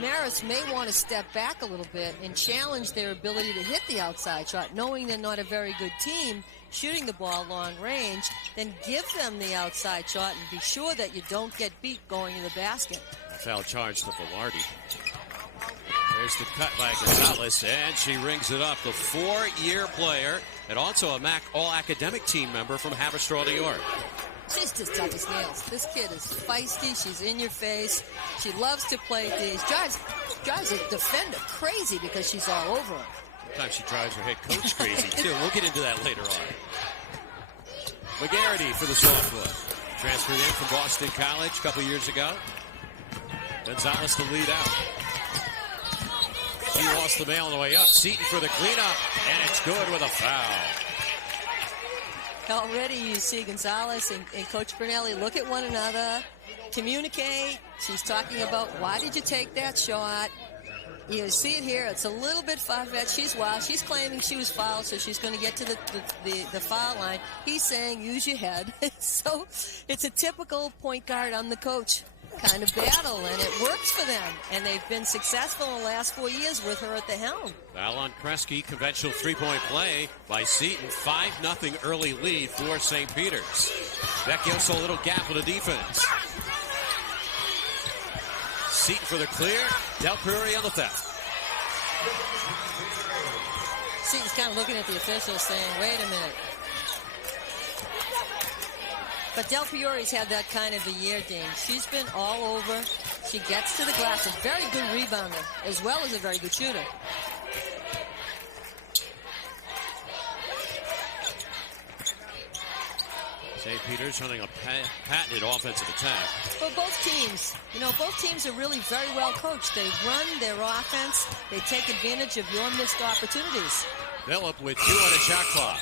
Marist may want to step back a little bit and challenge their ability to hit the outside shot, knowing they're not a very good team shooting the ball long range. Then give them the outside shot and be sure that you don't get beat going in the basket. Foul charge to Velarde. There's the cut by Gonzalez, and she rings it up. The 4-year player and also a MAAC All-Academic team member from Haverstraw, New York. She's just tough as nails. This kid is feisty. She's in your face. She loves to play these. Drives a defender crazy because she's all over him. Sometimes she drives her head coach crazy, too. We'll get into that later on. McGarity for the sophomore. Transferred in from Boston College a couple years ago. Gonzalez to lead out. He lost the mail on the way up. Seton for the cleanup, and it's good with a foul. Already you see Gonzalez and Coach Brunelli look at one another, communicate. She's talking about, why did you take that shot? You see it here. It's a little bit far-fetched. She's wild. She's claiming she was fouled, so she's going to get to the foul line. He's saying, use your head. So it's a typical point guard on the coach kind of battle, and it works for them. And they've been successful in the last 4 years with her at the helm. Foul on Kresge. Conventional three-point play by Seton. 5-0 early lead for St. Peter's. Vecchioso, a little gap with the defense. Seton for the clear. Del Priore on the theft. Seton's kind of looking at the officials saying, wait a minute. But Del Priore's had that kind of a year, Dean. She's been all over. She gets to the glass. A very good rebounder, as well as a very good shooter. St. Peter's running a patented offensive attack. For both teams are really very well coached. They run their offense. They take advantage of your missed opportunities. Phillip with 2 on a shot clock.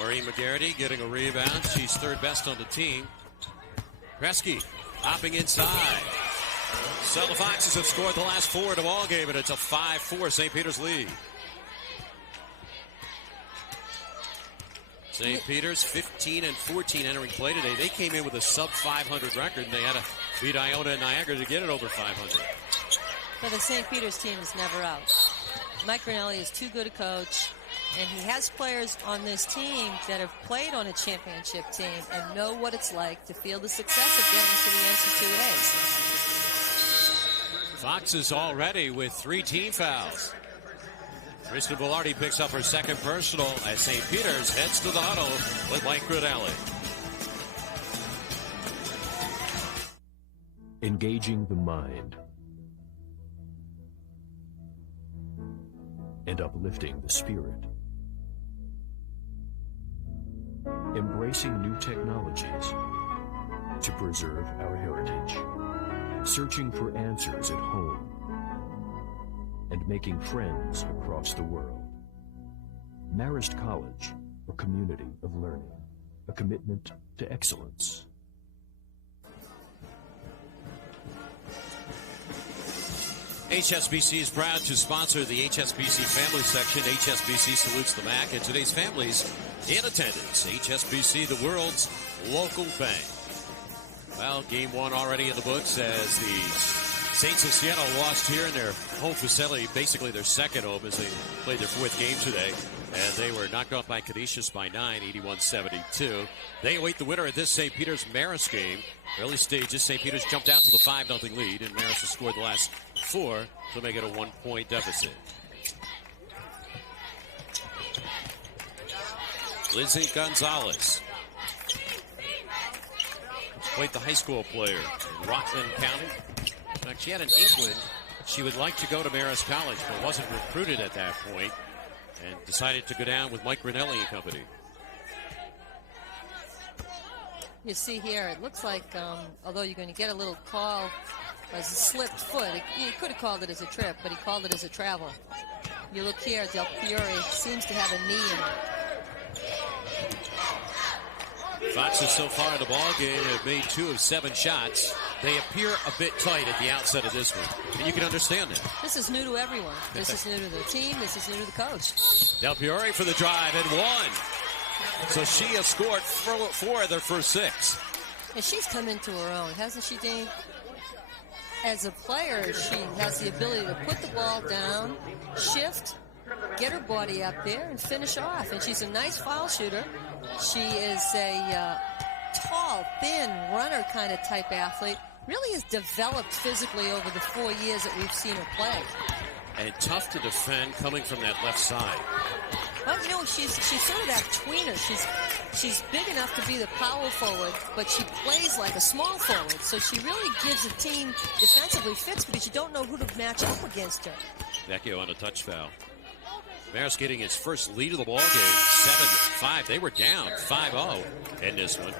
Maureen McGarity getting a rebound. She's third best on the team. Kresge hopping inside. So the Foxes have scored the last 4 in the ball game, and it's a 5-4 St. Peter's lead. St. Peter's 15-14 entering play today. They came in with a sub-500 record, and they had to beat Iona and Niagara to get it over 500. But the St. Peter's team is never out. Mike Grinelli is too good a coach, and he has players on this team that have played on a championship team and know what it's like to feel the success of getting to the NCAAs. Foxes already with 3 team fouls. Kristen Velarde picks up her second personal as St. Peter's heads to the huddle with Mike Grinelli. Engaging the mind and uplifting the spirit. Embracing new technologies to preserve our heritage. Searching for answers at home and making friends across the world. Marist College, a community of learning, a commitment to excellence. HSBC is proud to sponsor the HSBC Family Section. HSBC salutes the MAAC and today's families in attendance. HSBC, the world's local bank. Well, game 1 already in the books as the Saints of Seattle lost here in their home facility, basically their second home as they played their 4th game today. And they were knocked off by Canisius by 9, 81-72. They await the winner of this St. Peter's Marist game. Early stages, St. Peter's jumped out to the 5-0 lead, and Marist has scored the last 4 to make it a 1-point deficit. Lindsay Gonzalez, quite the high school player in Rockland County. In fact, she had an inkling she would like to go to Marist College, but wasn't recruited at that point, and decided to go down with Mike Grinelli and company. You see here, it looks like, although you're going to get a little call as a slipped foot, he could have called it as a trip, but he called it as a travel. You look here, Del Priore seems to have a knee in it. Foxes so far in the ball game have made 2 of 7 shots. They appear a bit tight at the outset of this one, and you can understand that. This is new to everyone. This is new to the team. This is new to the coach. Del Priore for the drive and 1. So she has scored 4 of their first 6. And she's come into her own, hasn't she, Dean? as a player, she has the ability to put the ball down, shift, get her body up there, and finish off. And she's a nice foul shooter. She is a tall, thin, runner kind of type athlete. Really has developed physically over the 4 years that we've seen her play. And tough to defend coming from that left side. Well, you know, she's sort of that tweener. She's big enough to be the power forward, but she plays like a small forward. So she really gives the team defensively fits because you don't know who to match up against her. Vecchio on a touch foul. Marist getting his first lead of the ball game, 7-5. They were down 5-0 in this one.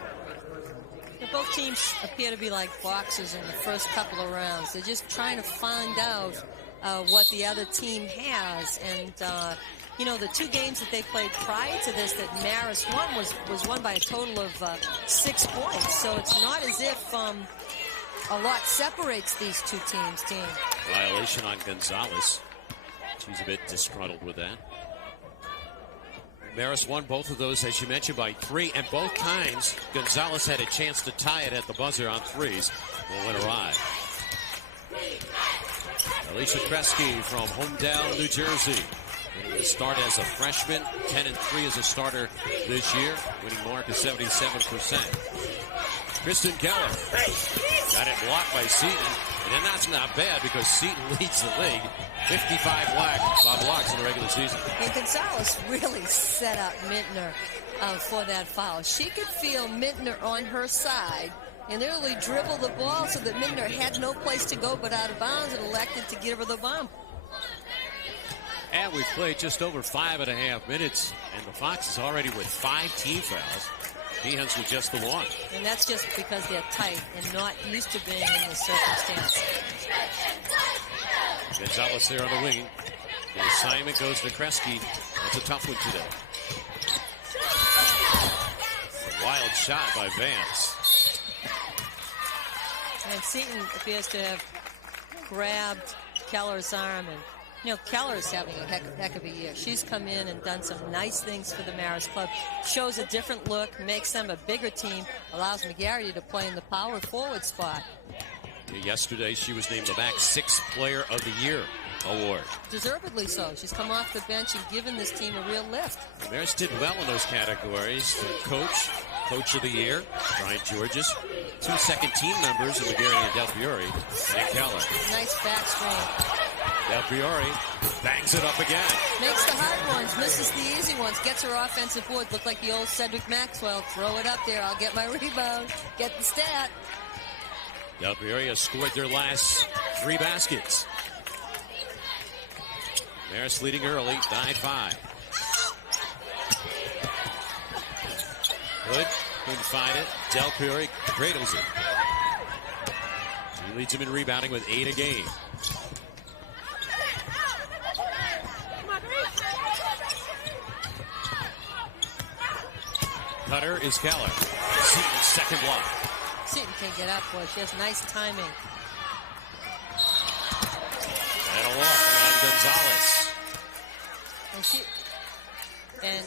Both teams appear to be like boxers in the first couple of rounds. They're just trying to find out what the other team has. And, you know, the 2 games that they played prior to this that Marist won was won by a total of 6 points. So it's not as if a lot separates these 2 teams, team. Violation on Gonzalez. She's a bit disgruntled with that. Marist won both of those, as you mentioned, by 3, and both times Gonzalez had a chance to tie it at the buzzer on 3s. Well, went awry. Alicia Kresge from Homedale, New Jersey. Winning the start as a freshman, 10-3 as a starter this year. Winning mark is 77%. Kristen Keller got it blocked by Seton, and then that's not bad because Seton leads the league. 55 blocks in the regular season. And Gonzalez really set up Mintner for that foul. She could feel Mintner on her side and literally dribble the ball so that Mintner had no place to go but out of bounds and elected to give her the bump. And we've played just over 5.5 minutes, and the Fox is already with 5 team fouls. Peahens with just the 1. And that's just because they're tight and not used to being in this circumstance. Gonzalez there on the wing. The assignment goes to Kresge. That's a tough one today. A wild shot by Vance. And Seton appears to have grabbed Keller's arm. And, you know, Keller's having a heck of a year. She's come in and done some nice things for the Marist Club. Shows a different look, makes them a bigger team, allows McGarity to play in the power forward spot. Yesterday, she was named the MAAC 6th Player of the Year award. Deservedly so. She's come off the bench and given this team a real lift. Marist did well in those categories. Coach of the Year, Brian Georges. 2 second-team members, McGarity and Del Fiore, and Keller. Nice backstring. Del Fiore bangs it up again. Makes the hard ones, misses the easy ones, gets her offensive board. Look like the old Cedric Maxwell. Throw it up there, I'll get my rebound. Get the stat. Del Fiore has scored their last 3 baskets. Marist leading early, 9-5. Hood couldn't find it. Del Fiore cradles it. He leads him in rebounding with 8 a game. Cutter is Keller. Seton's second block. Seton can't get up, boy. She has nice timing. And a walk on Gonzalez. And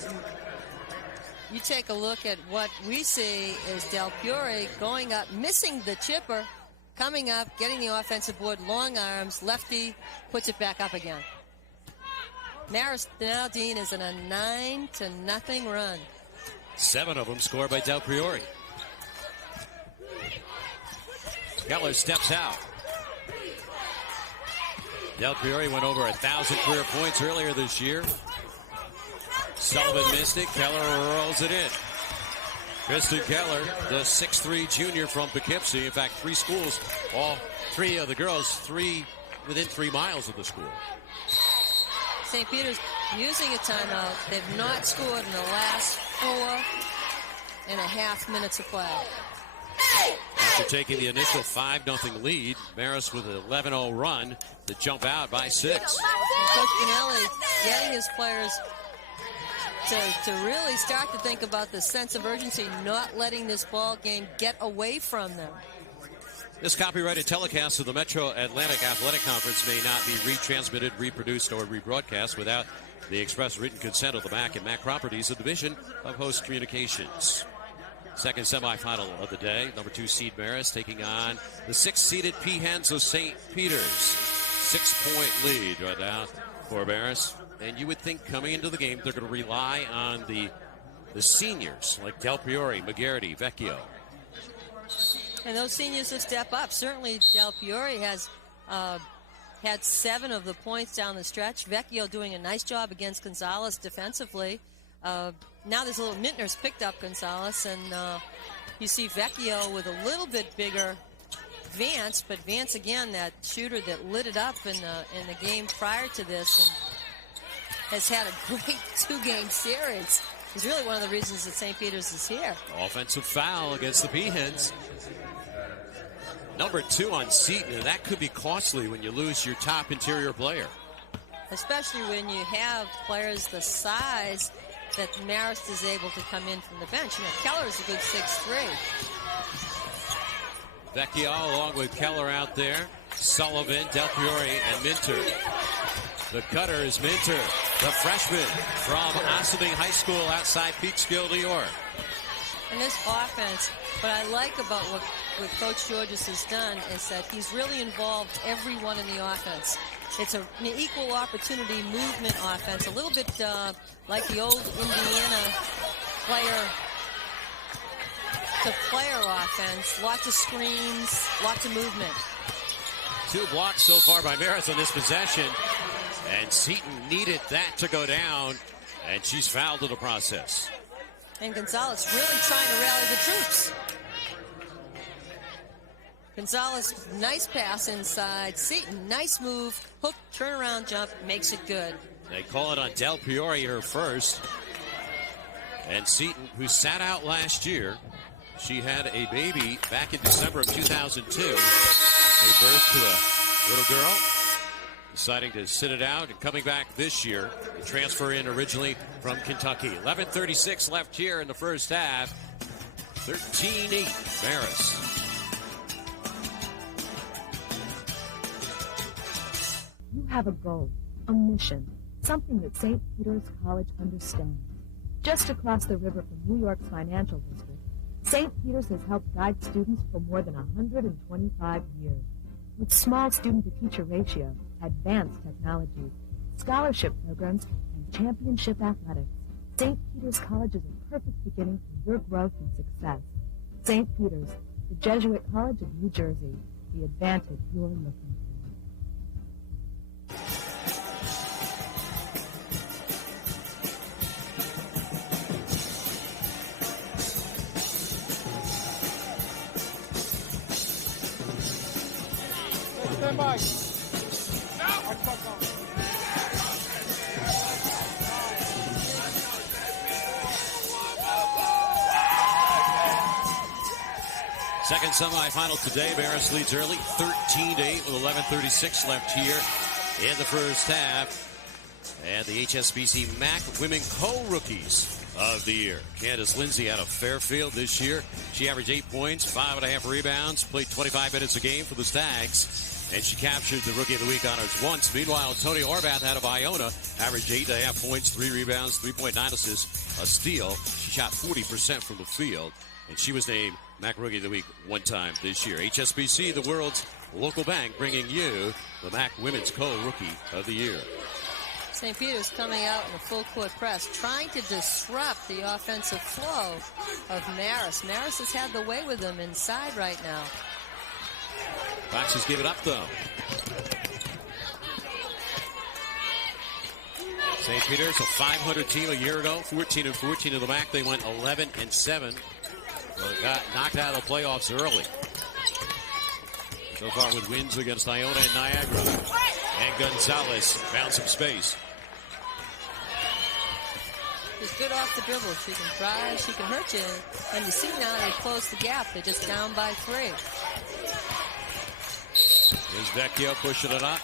you take a look at what we see is Del Fiore going up, missing the chipper, coming up, getting the offensive board, long arms, lefty, puts it back up again. Marist now, Dean, is in a 9-0 run. 7 of them scored by Del Fiore. Keller steps out. Del Fiore went over 1,000 career points earlier this year. Sullivan missed it. Keller rolls it in. Kristen Keller, the 6'3" junior from Poughkeepsie. In fact, 3 schools, all 3 of the girls, within 3 miles of the school. St. Peter's using a timeout. They've not scored in the last 4.5 minutes of play. After taking the initial 5-0 lead, Marist with an 11-0 run to jump out by 6. And Coach Pinelli getting his players to really start to think about the sense of urgency, not letting this ball game get away from them. This copyrighted telecast of the Metro Atlantic Athletic Conference may not be retransmitted, reproduced, or rebroadcast without the express written consent of the MAAC and MAAC Properties, a division of Host Communications. Second semifinal of the day. Number 2 seed Marist taking on the 6th-seeded Peahens of St. Peter's. 6-point lead right now for Marist. And you would think coming into the game they're going to rely on the seniors like Del Priore, McGarity, Vecchio. And those seniors will step up. Certainly Del Priore has had 7 of the points down the stretch. Vecchio doing a nice job against Gonzalez defensively. Now there's a little Mintner's picked up Gonzalez, and you see Vecchio with a little bit bigger Vance, but Vance again, that shooter that lit it up in the game prior to this, and has had a great 2-game series. He's really one of the reasons that St. Peter's is here. Offensive foul against the Peahens. Number 2 on Seton, and that could be costly when you lose your top interior player. Especially when you have players the size that Marist is able to come in from the bench. You know, Keller is a good 6'3". Vecchio along with Keller out there. Sullivan, Del Priore, and Minter. The cutter is Minter, the freshman from Ossining High School outside Peekskill, New York. And this offense, what I like about what Coach Georges has done is that he's really involved everyone in the offense. It's an equal opportunity movement offense, a little bit like the old Indiana player-to-player offense. Lots of screens, lots of movement. 2 blocks so far by Marist on this possession. And Seton needed that to go down, and she's fouled in the process. And Gonzalez really trying to rally the troops. Gonzalez, nice pass inside. Seton, nice move. Hook, turnaround jump, makes it good. They call it on Del Priore, her first. And Seton, who sat out last year, she had a baby back in December of 2002. Gave birth to a little girl, deciding to sit it out and coming back this year. Transfer in originally from Kentucky. 11:36 left here in the first half. 13-8, Marist. You have a goal, a mission, something that St. Peter's College understands. Just across the river from New York's financial district, St. Peter's has helped guide students for more than 125 years. With small student-to-teacher ratio, advanced technologies, scholarship programs, and championship athletics, St. Peter's College is a perfect beginning for your growth and success. St. Peter's, the Jesuit College of New Jersey, the advantage you're looking for. Stand by. Second semifinal today. Marist leads early, 13-8 with 11:36 left here in the first half. And the HSBC MAAC Women Co-Rookies of the Year. Candace Lindsay out of Fairfield this year. She averaged 8 points, 5.5 rebounds, played 25 minutes a game for the Stags. And she captured the Rookie of the Week honors once. Meanwhile, Tony Orbath out of Iona averaged 8.5 points, 3 rebounds, 3.9 assists, a steal. She shot 40% from the field. And she was named MAAC Rookie of the Week one time this year. HSBC, the world's local bank, bringing you the MAAC Women's Co-Rookie of the Year. St. Peter's coming out in a full-court press, trying to disrupt the offensive flow of Marist. Marist has had the way with them inside right now. Foxes give it up, though. St. Peter's, a 500 team a year ago, 14-14 in the MAAC. They went 11-7. Well, they got knocked out of the playoffs early. So far with wins against Iona and Niagara. And Gonzalez found some space. She's good off the dribble. She can drive, she can hurt you. And you see now they close the gap. They're just down by 3. Here's Vecchio pushing it up.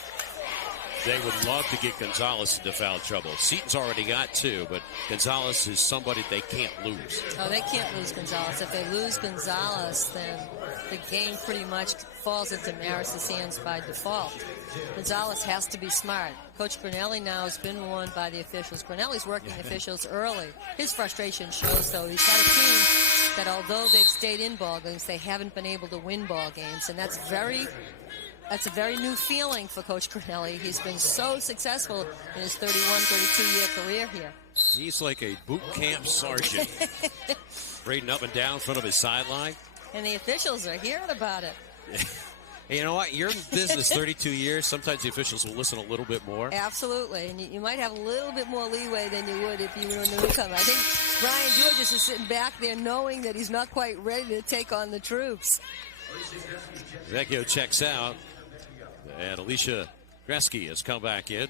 They would love to get Gonzalez into foul trouble. Seton's already got 2, but Gonzalez is somebody they can't lose. Oh, they can't lose Gonzalez. If they lose Gonzalez, then the game pretty much falls into Marist's hands by default. Gonzalez has to be smart. Coach Grinelli now has been warned by the officials. Grinelli's working officials early. His frustration shows, though. He's got a team that although they've stayed in ball games, they haven't been able to win ball games, and that's a very new feeling for Coach Cornelli. He's been so successful in his 31, 32-year career here. He's like a boot camp sergeant, parading up and down in front of his sideline. And the officials are hearing about it. Hey, you know what? You're in business 32 years. Sometimes the officials will listen a little bit more. Absolutely. And you might have a little bit more leeway than you would if you were a newcomer. I think Brian Georges is sitting back there knowing that he's not quite ready to take on the troops. Vecchio checks out. And Alicia Gretzky has come back in.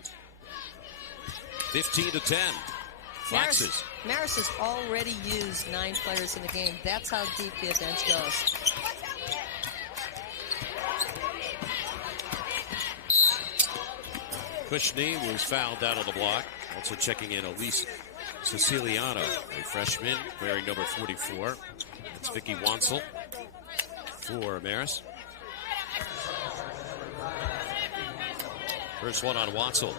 15-10. Foxes. Marist has already used 9 players in the game. That's how deep their bench goes. Kushney was fouled out of the block. Also checking in Elise Siciliano, a freshman wearing number 44. It's Vicky Wansel for Marist. First one on Wansel.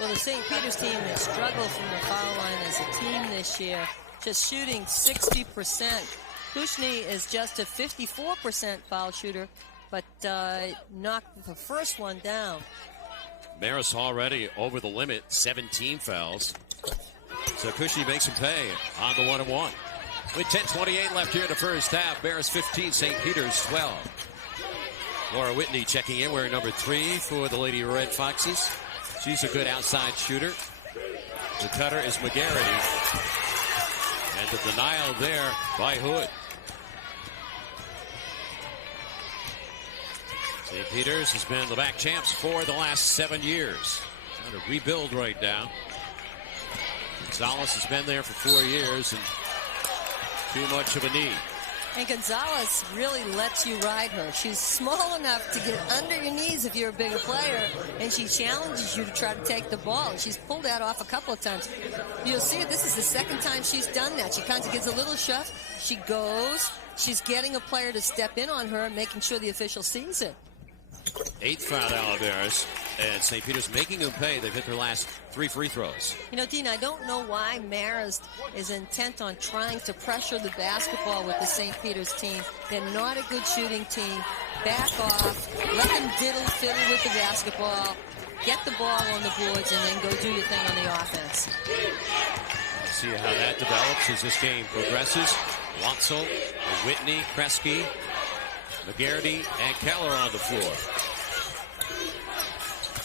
Well, the St. Peter's team has struggled from the foul line as a team this year, just shooting 60%. Kushney is just a 54% foul shooter, but knocked the first one down. Marist already over the limit, 17 fouls. So Kushney makes him pay on the 1-and-1. With 10:28 left here in the first half, Marist 15, St. Peter's 12. Laura Whitney checking in, wearing number 3 for the Lady Red Foxes. She's a good outside shooter. The cutter is McGarity. And the denial there by Hood. St. Peter's has been the MAAC champs for the last 7 years. Trying to rebuild right now. Gonzalez has been there for 4 years and too much of a knee. And Gonzalez really lets you ride her. She's small enough to get under your knees if you're a bigger player, and she challenges you to try to take the ball. She's pulled that off a couple of times. You'll see this is the second time she's done that. She kind of gives a little shove. She goes. She's getting a player to step in on her, making sure the official sees it. 8th foul out of Marist, and St. Peter's making them pay. They've hit their last 3 free throws. You know, Dean, I don't know why Marist is intent on trying to pressure the basketball with the St. Peter's team. They're not a good shooting team. Back off. Let them diddle-fiddle with the basketball. Get the ball on the boards, and then go do your thing on the offense. See how that develops as this game progresses. Wansel, Whitney, Kresge, McGarity, and Keller on the floor.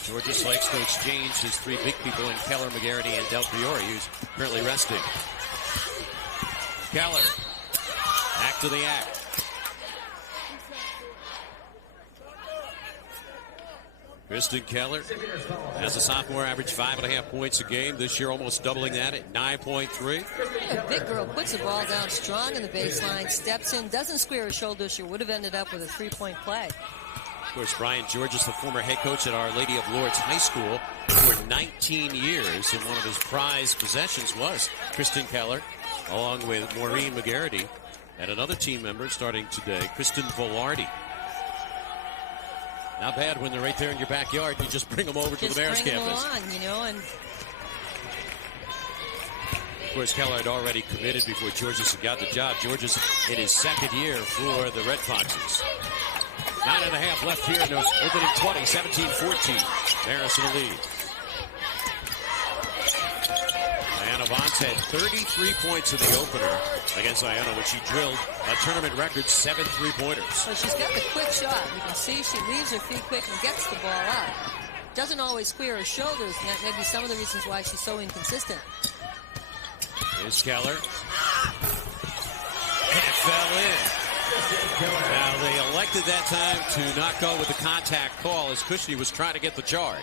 Georges likes to exchange his 3 big people in Keller, McGarity, and Del Priore, who's currently resting. Keller, back to the act. Kristen Keller, as a sophomore, averaged 5.5 points a game. This year, almost doubling that at 9.3. A big girl puts the ball down strong in the baseline, steps in, doesn't square her shoulder. She would have ended up with a 3-point play. Of course, Brian Georges, the former head coach at Our Lady of Lourdes High School for 19 years, and one of his prized possessions was Kristen Keller, along with Maureen McGarity, and another team member starting today, Kristen Velarde. Not bad when they're right there in your backyard. You just bring them over to the Marist campus. Bring them on, you know, and of course, Keller had already committed before Georges had got the job. Georges in his 2nd year for the Red Foxes. 9.5 left here in the opening 20, 17-14. Marist in the lead. Diana Vance had 33 points in the opener against Iona when she drilled a tournament record 7 3-pointers. So she's got the quick shot. You can see she leaves her feet quick and gets the ball out. Doesn't always square her shoulders, and that may be some of the reasons why she's so inconsistent. Here's Keller. And it fell in. Now, they elected that time to not go with the contact call as Kushney was trying to get the charge.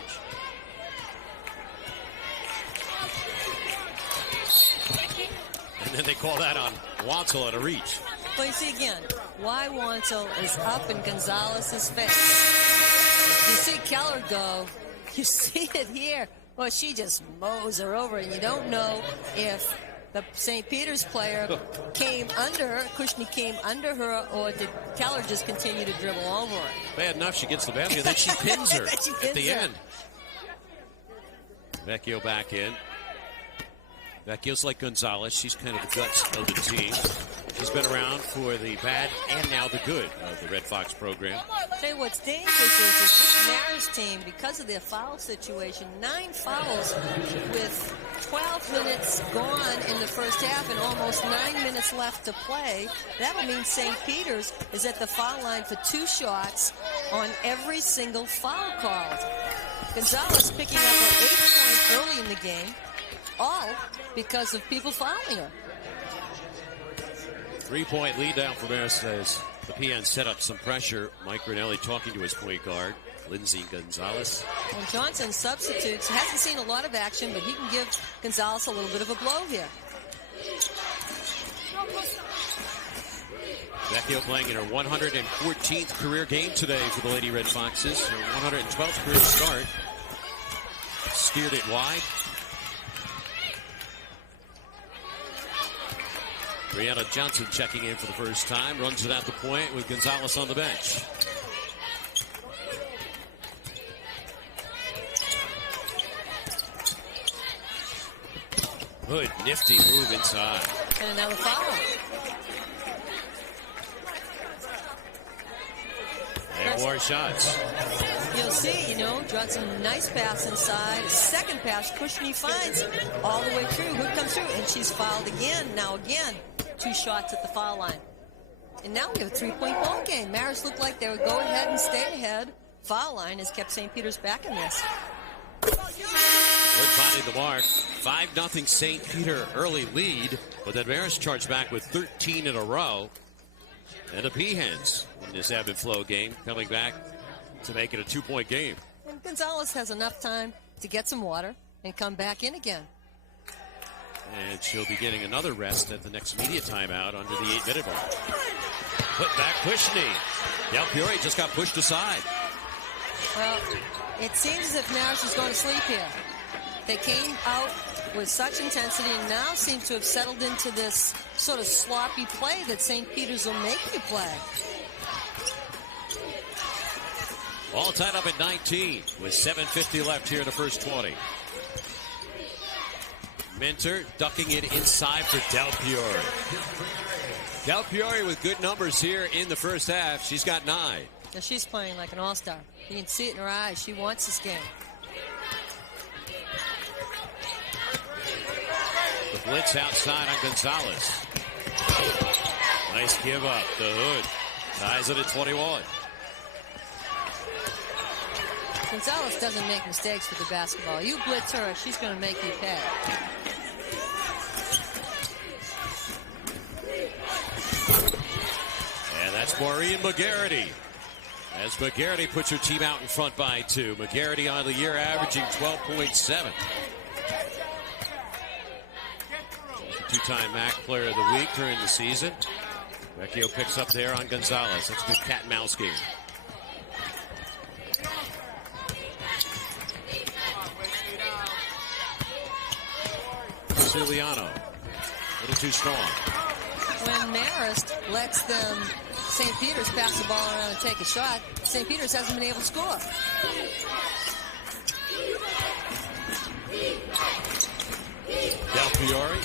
And then they call that on Wansel at a reach. Well, you see again, why Wansel is up in Gonzalez's face. You see Keller go, you see it here. Well, she just mows her over, and you don't know if the St. Peter's player came under her, Kushney came under her, or did Keller just continue to dribble over her? Bad enough she gets the basket, then she pins her at the end. Vecchio back in. Vecchio's like Gonzalez. She's kind of the guts of the team. She's been around for the bad and now the good of the Red Fox program. I'll tell you what's dangerous is this Marist team, because of their foul situation, 9 fouls with 12 minutes gone in the first half and almost 9 minutes left to play. That'll mean St. Peter's is at the foul line for 2 shots on every single foul called. Gonzalez picking up an 8-point early in the game, all because of people fouling her. 3-point lead down for Marist as the PN set up some pressure. Mike Grinelli talking to his point guard, Lindsey Gonzalez. And Johnson substitutes. Hasn't seen a lot of action, but he can give Gonzalez a little bit of a blow here. Vecchio playing in her 114th career game today for the Lady Red Foxes. Her 112th career start. Steered it wide. Brianna Johnson checking in for the first time. Runs it out the point with Gonzalez on the bench. Good, nifty move inside. And another foul. And more shots. You'll see, Johnson, nice pass inside. Second pass, Kushney finds all the way through. Who comes through? And she's fouled again. Now again, 2 shots at the foul line. And now we have a 3-point ball game. Marist looked like they would go ahead and stay ahead. Foul line has kept St. Peter's back in this. Good finding the mark. 5-0 St. Peter early lead. But then Marist charged back with 13 in a row. And the Peahens in this ebb and flow game coming back to make it a 2-point game. And Gonzalez has enough time to get some water and come back in again. And she'll be getting another rest at the next media timeout under the 8-minute mark. Put back Kushney. Del Fiore just got pushed aside. Well, it seems as if Marist is going to sleep here. They came out with such intensity and now seem to have settled into this sort of sloppy play that St. Peter's will make you play. All tied up at 19 with 7:50 left here in the first 20. Minter ducking it inside for Del Fiore. Del Fiore with good numbers here in the first half. She's got 9. Now she's playing like an all-star. You can see it in her eyes. She wants this game. The blitz outside on Gonzalez. Nice give up. The Hood ties it at 21. Gonzalez doesn't make mistakes with the basketball. You blitz her, she's going to make you pay. And that's Maureen McGarity. As McGarity puts her team out in front by 2. McGarity on the year averaging 12.7. 2-time MAAC Player of the Week during the season. Vecchio picks up there on Gonzalez. That's a good cat and mouse game. Giuliano, a little too strong. When Marist lets them, St. Peter's pass the ball around and take a shot, St. Peter's hasn't been able to score. Del Fiore.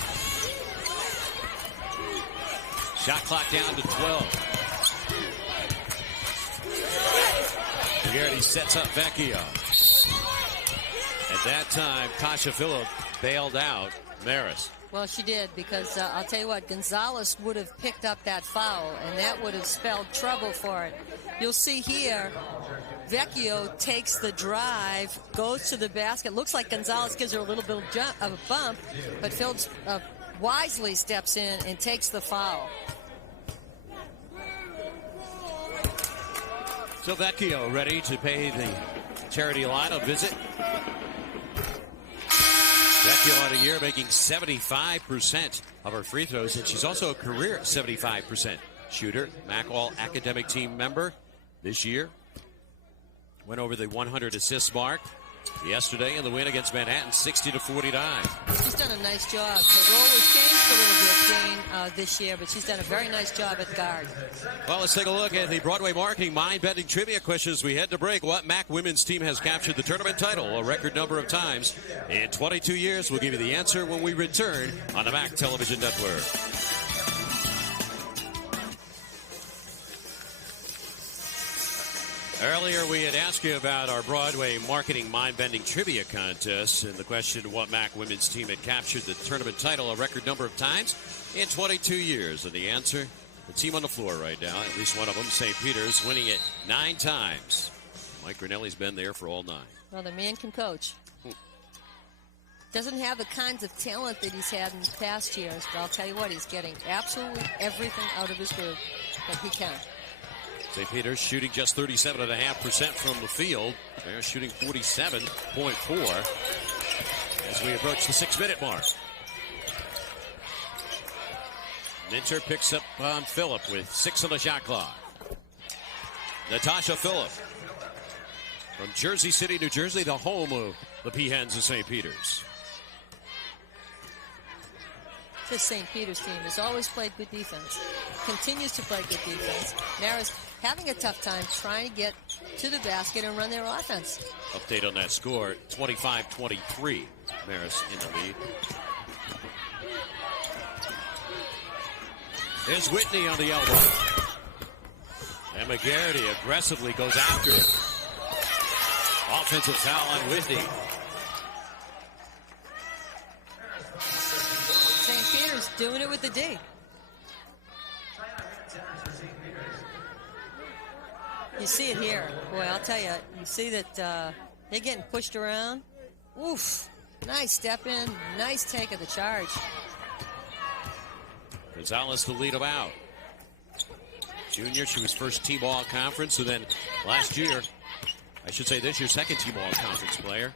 Shot clock down to 12. McGarity sets up Vecchio. At that time, Kasha Phillip bailed out Marist. Well, she did, because I'll tell you what, Gonzalez would have picked up that foul, and that would have spelled trouble for it. You'll see here, Vecchio takes the drive, goes to the basket. Looks like Gonzalez gives her a little bit of a bump, but Phillips wisely steps in and takes the foul. So Vecchio ready to pay the charity lineup visit. Vecchio on a year making 75% of her free throws, and she's also a career 75% shooter. MAAC All-Academic Team member this year. Went over the 100 assist mark. yesterday in the win against Manhattan, 60-49. She's done a nice job. Her role has changed a little bit, Jane, this year, but she's done a very nice job at guard. Well, let's take a look at the Broadway Marketing Mind-Bending Trivia question as we head to break. What MAAC women's team has captured the tournament title a record number of times in 22 years? We'll give you the answer when we return on the MAAC Television Network. Earlier, we had asked you about our Broadway Marketing Mind-Bending Trivia Contest, and the question, what MAAC women's team had captured the tournament title a record number of times in 22 years? And the answer, the team on the floor right now, at least one of them, St. Peter's, winning it 9 times. Mike Grinelli's been there for all 9. Well, the man can coach. Doesn't have the kinds of talent that he's had in past years, but I'll tell you what, he's getting absolutely everything out of his group that he can. St. Peter's shooting just 37.5% from the field. They're shooting 47.4 as we approach the 6-minute mark. Minter picks up on Phillip with 6 on the shot clock. Natasha Phillip from Jersey City, New Jersey, the home of the Peahens of St. Peter's. This St. Peter's team has always played good defense, continues to play good defense. Marist having a tough time trying to get to the basket and run their offense. Update on that score, 25-23. Marist in the lead. There's Whitney on the elbow. And McGarity aggressively goes after it. Offensive foul on Whitney. St. Peter's doing it with the D. You see it here. Boy, I'll tell you, you see that they're getting pushed around. Oof. Nice step in. Nice take of the charge. Gonzalez to lead them out. Junior, she was first team all conference, and then last year, I should say this year, second team all conference player.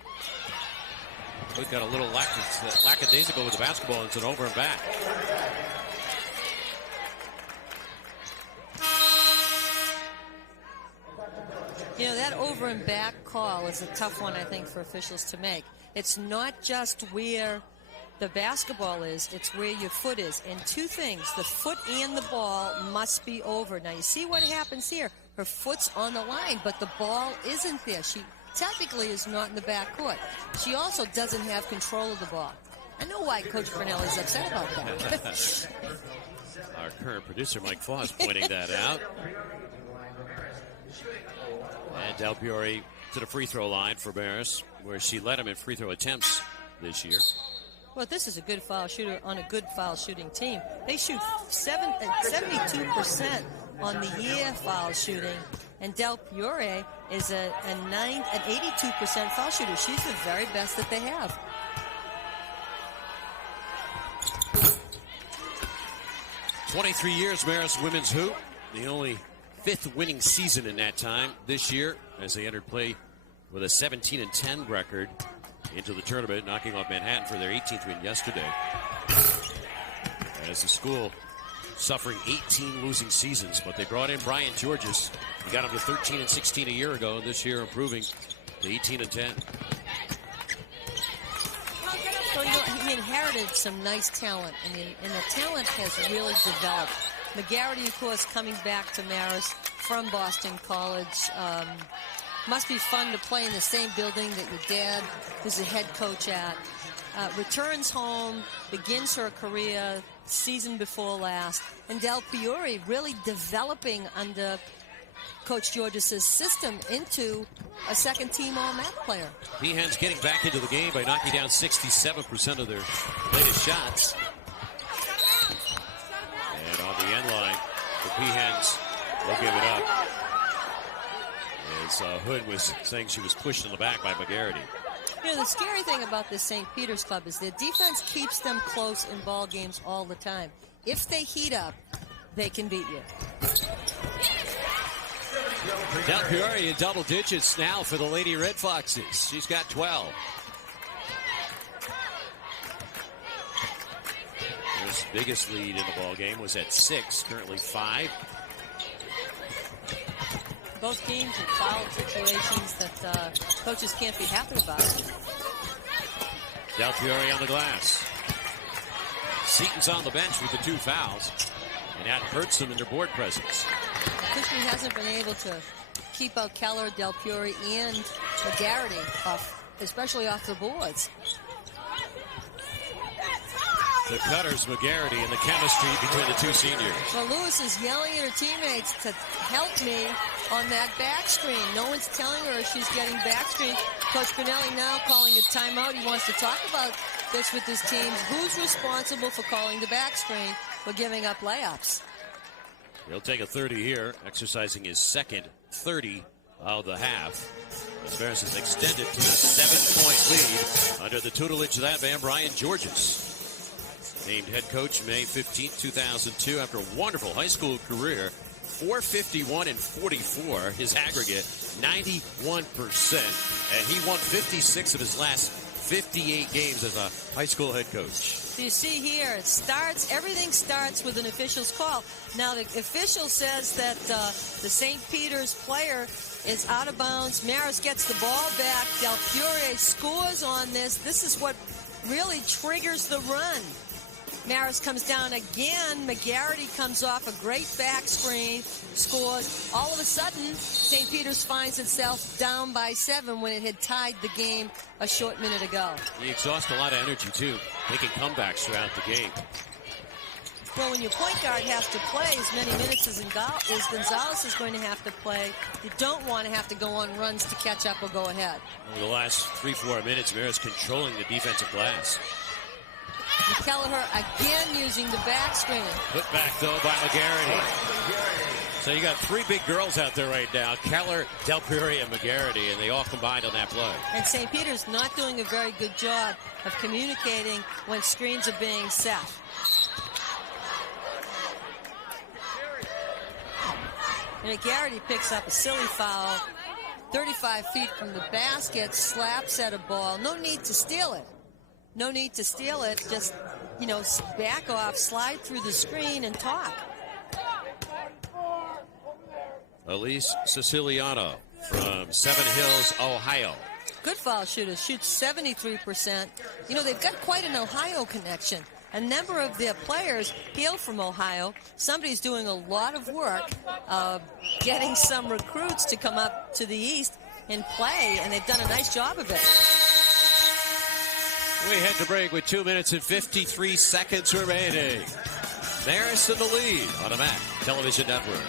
We've got a little lackadaisical with the basketball, and it's an over and back. You know, that over and back call is a tough one, I think, for officials to make. It's not just where the basketball is, it's where your foot is. And 2 things, the foot and the ball must be over. Now, you see what happens here. Her foot's on the line, but the ball isn't there. She technically is not in the backcourt. She also doesn't have control of the ball. I know why Coach Brunelli's upset about that. Our current producer, Mike Foss, pointing that out. And Del Piore to the free throw line for Marist, where she led him in free throw attempts this year. Well, this is a good foul shooter on a good foul shooting team. They shoot 72% on the year foul shooting, and Del Piore is an 82% foul shooter. She's the very best that they have. "23 years, Marist women's hoop. The only 5th winning season in that time this year, as they entered play with a 17-10 record into the tournament, knocking off Manhattan for their 18th win yesterday. As the school suffering 18 losing seasons, but they brought in Brian Georges. He got him to 13-16 a year ago, and this year improving to 18-10. Well, you know, he inherited some nice talent, and the talent has really developed. McGarity, of course, coming back to Marist from Boston College. Must be fun to play in the same building that your dad was the head coach at. Returns home, begins her career season before last. And Del Piore really developing under Coach Georges' system into a second-team All-MAAC player. Peahens getting back into the game by knocking down 67% of their latest shots. And on the end line, the Peahens will give it up. As Hood was saying she was pushed in the back by McGarity. You know, the scary thing about this St. Peter's club is their defense keeps them close in ball games all the time. If they heat up, they can beat you. Del Piore in double digits now for the Lady Red Foxes. She's got 12. His biggest lead in the ball game was at 6, currently 5. Both teams in foul situations that coaches can't be happy about. Del Fiore on the glass. Seaton's on the bench with the 2 fouls, and that hurts them in their board presence. Cushman hasn't been able to keep out Keller, Del Fiore, and McGarity, especially off the boards. The cutters, McGarity, and the chemistry between the 2 seniors. Well, Lewis is yelling at her teammates to help me on that back screen. No one's telling her she's getting back screen. Coach Brunelli now calling a timeout. He wants to talk about this with his teams. Who's responsible for calling the back screen for giving up layups? He'll take a 30 here, exercising his second 30 of the half. As Marist has extended to a 7-point lead under the tutelage of that man, Brian Georges. Named head coach May 15, 2002, after a wonderful high school career. 451 and 44, his aggregate, 91%. And he won 56 of his last 58 games as a high school head coach. So you see here, everything starts with an official's call. Now the official says that the St. Peter's player is out of bounds. Marist gets the ball back. Del Fiore scores on this. This is what really triggers the run. Marist comes down again. McGarity comes off a great back screen, scores. All of a sudden, St. Peter's finds itself down by 7 when it had tied the game a short minute ago. He exhausts a lot of energy, too, making comebacks throughout the game. Well, when your point guard has to play as many minutes as Gonzalez is going to have to play, you don't want to have to go on runs to catch up or go ahead. Over the last 3-4 minutes, Marist controlling the defensive glass. Kelleher again using the back screen. Put back, though, by McGarity. So you got 3 big girls out there right now. Keller, Del Fiore, and McGarity, and they all combined on that play. And St. Peter's not doing a very good job of communicating when screens are being set. And McGarity picks up a silly foul. 35 feet from the basket, slaps at a ball. No need to steal it. No need to steal it. Just, back off, slide through the screen, and talk. Elise Siciliano from Seven Hills, Ohio. Good foul shooter. Shoots 73%. They've got quite an Ohio connection. A number of their players hail from Ohio. Somebody's doing a lot of work getting some recruits to come up to the East and play, and they've done a nice job of it. We head to break with 2 minutes and 53 seconds remaining. Marist in the lead on a MAAC television network.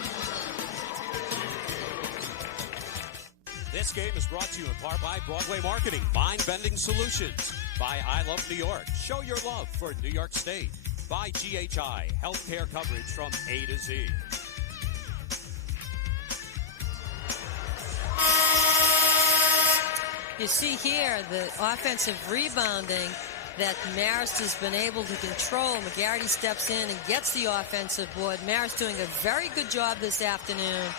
This game is brought to you in part by Broadway Marketing, Mind-Bending Solutions, by I Love New York, show your love for New York State, by GHI, healthcare coverage from A to Z. You see here the offensive rebounding that Marist has been able to control. McGarity steps in and gets the offensive board. Marist doing a very good job this afternoon.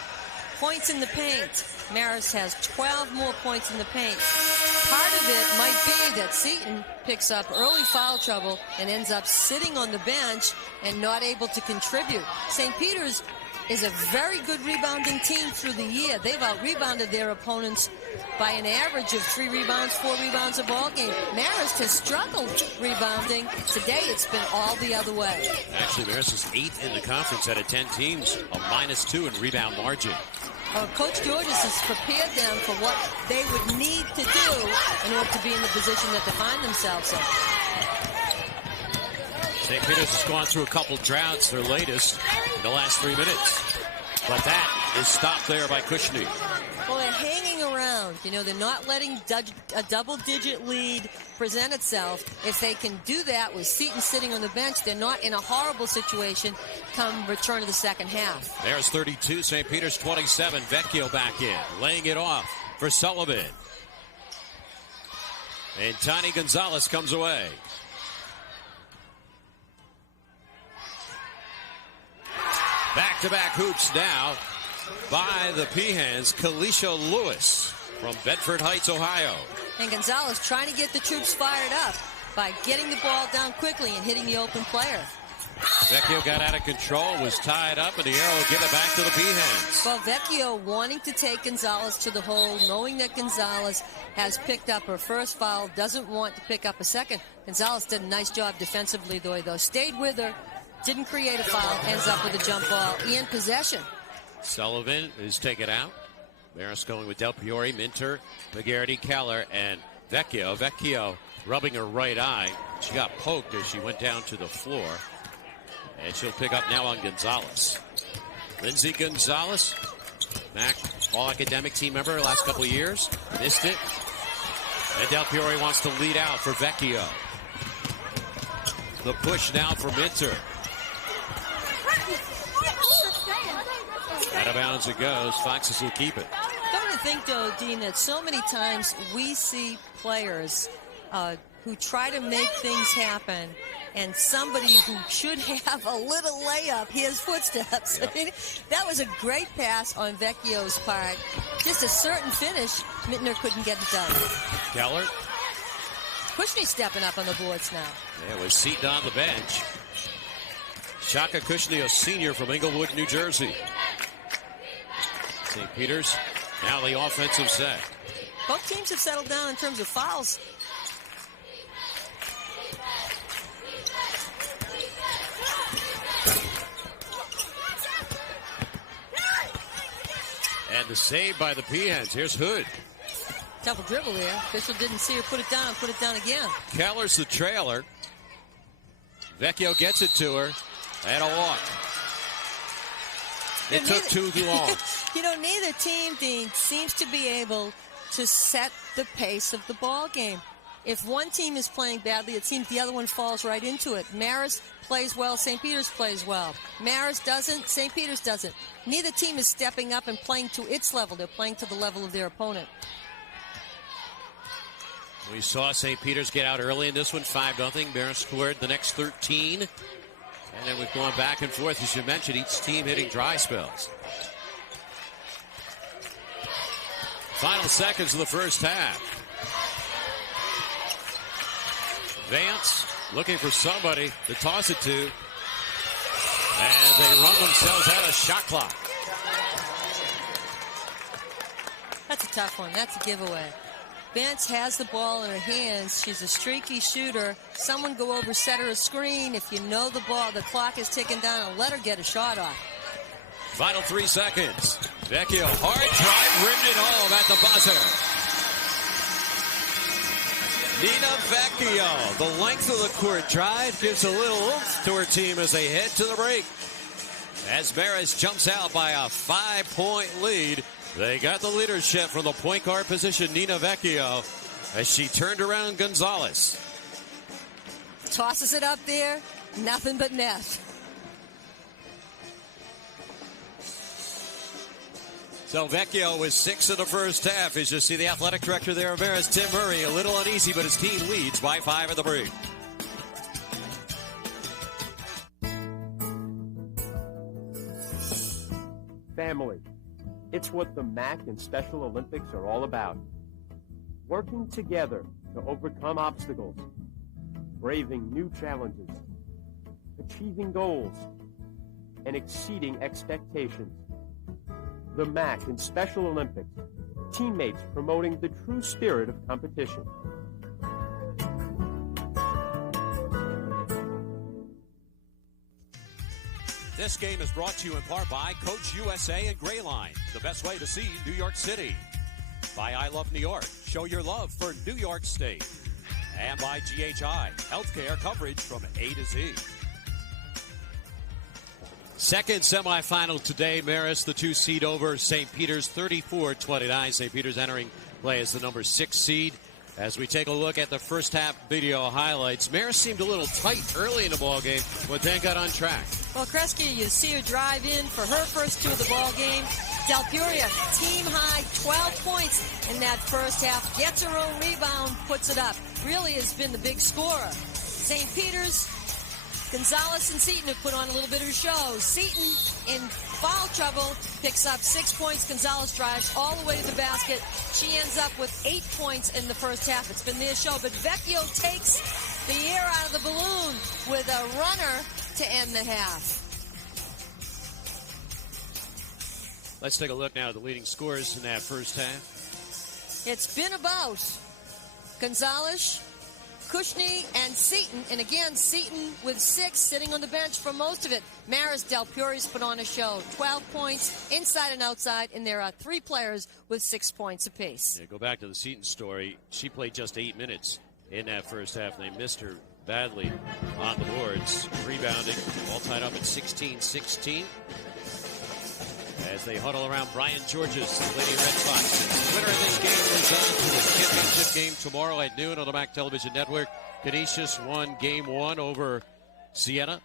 Points in the paint. Marist has 12 more points in the paint. Part of it might be that Seton picks up early foul trouble and ends up sitting on the bench and not able to contribute. St. Peter's is a very good rebounding team through the year. They've out-rebounded their opponents by an average of 3 rebounds, 4 rebounds a ball game. Marist has struggled rebounding. Today it's been all the other way. Actually, Marist is 8th in the conference out of 10 teams, a -2 in rebound margin. Coach Georges has prepared them for what they would need to do in order to be in the position that they find themselves in. St. Peter's has gone through a couple droughts, their latest, in the last 3 minutes. But that is stopped there by Kushney. Well, they're hanging around. They're not letting a double-digit lead present itself. If they can do that with Seton sitting on the bench, they're not in a horrible situation come return to the second half. There's 32, St. Peter's 27. Vecchio back in, laying it off for Sullivan. And Tiny Gonzalez comes away. Back-to-back hoops now by the Peahens, Kalisha Lewis from Bedford Heights, Ohio. And Gonzalez trying to get the troops fired up by getting the ball down quickly and hitting the open player. Vecchio got out of control, was tied up, and the arrow will give it back to the Peahens. Well, Vecchio wanting to take Gonzalez to the hole, knowing that Gonzalez has picked up her first foul, doesn't want to pick up a second. Gonzalez did a nice job defensively, though. Stayed with her, didn't create a foul, ends up with a jump ball in possession. Sullivan is taken out. Marist going with Del Piore, Minter, McGarity, Keller, and Vecchio. Vecchio rubbing her right eye. She got poked as she went down to the floor. And she'll pick up now on Gonzalez. Lindsey Gonzalez, MAAC All-Academic team member last couple of years. Missed it. And Del Piore wants to lead out for Vecchio. The push now for Minter. Out of bounds it goes. Foxes will keep it. Come to think, though, Dean, that so many times we see players who try to make things happen, and somebody who should have a little layup, his footsteps. Yep. I mean, that was a great pass on Vecchio's part. Just a certain finish, Mittner couldn't get it done. Keller. Kushney stepping up on the boards now. Yeah, was seated on the bench. Shaka Kushney, a senior from Englewood, New Jersey. St. Peter's now the offensive set. Both teams have settled down in terms of fouls. And the save by the Peahens. Here's Hood. Double dribble there. Official didn't see her put it down again. Keller's the trailer. Vecchio gets it to her. And a walk. It took too long. Neither team, Dean, seems to be able to set the pace of the ball game. If one team is playing badly, it seems the other one falls right into it. Marist plays well, St. Peter's plays well. Marist doesn't, St. Peter's doesn't. Neither team is stepping up and playing to its level. They're playing to the level of their opponent. We saw St. Peter's get out early in this one, 5-0. Marist scored the next 13. And then we've gone back and forth, as you mentioned, each team hitting dry spells. Final seconds of the first half. Vance looking for somebody to toss it to. And they run themselves out of shot clock. That's a tough one. That's a giveaway. Vance has the ball in her hands. She's a streaky shooter. Someone go over, set her a screen. If you know the ball, the clock is ticking down, and let her get a shot off. Final 3 seconds. Vecchio, hard drive, rimmed it home at the buzzer. Nina Vecchio, the length of the court drive, gives a little oomph to her team as they head to the break. As Marist jumps out by a 5-point lead, they got the leadership from the point guard position, Nina Vecchio, as she turned around Gonzalez. Tosses it up there, nothing but net. So Vecchio was 6 in the first half. As you see the athletic director there of Marist, Tim Murray, a little uneasy, but his team leads by 5 at the break. Family. It's what the MAAC and Special Olympics are all about. Working together to overcome obstacles, braving new challenges, achieving goals, and exceeding expectations. The MAAC and Special Olympics, teammates promoting the true spirit of competition. This game is brought to you in part by Coach USA and Grayline, the best way to see New York City. By I Love New York, show your love for New York State. And by GHI, healthcare coverage from A to Z. Second semifinal today, Marist, the 2 seed over St. Peter's, 34-29. St. Peter's entering play as the number 6 seed. As we take a look at the first half video highlights, Marist seemed a little tight early in the ball game, but then got on track. Well, Kresge, you see her drive in for her first 2 of the ball game. Del Piore, team high, 12 points in that first half. Gets her own rebound, puts it up. Really has been the big scorer. St. Peter's, Gonzalez and Seton have put on a little bit of a show. Seton in foul trouble, picks up 6 points. Gonzalez drives all the way to the basket. She ends up with 8 points in the first half. It's been their show, but Vecchio takes the air out of the balloon with a runner to end the half. Let's take a look now at the leading scorers in that first half. It's been about Gonzalez, Kushney, and Seton. And again, Seton with 6, sitting on the bench for most of it. Marist, Del Puri's put on a show. 12 points, inside and outside, and there are 3 players with 6 points apiece. Yeah, go back to the Seton story. She played just 8 minutes in that first half. They missed her badly on the boards. Rebounding, all tied up at 16-16. As they huddle around Brian George's Lady Red Sox. The winner of this game moves on to the championship game tomorrow at noon on the MAAC Television Network. Canisius won Game 1 over Siena,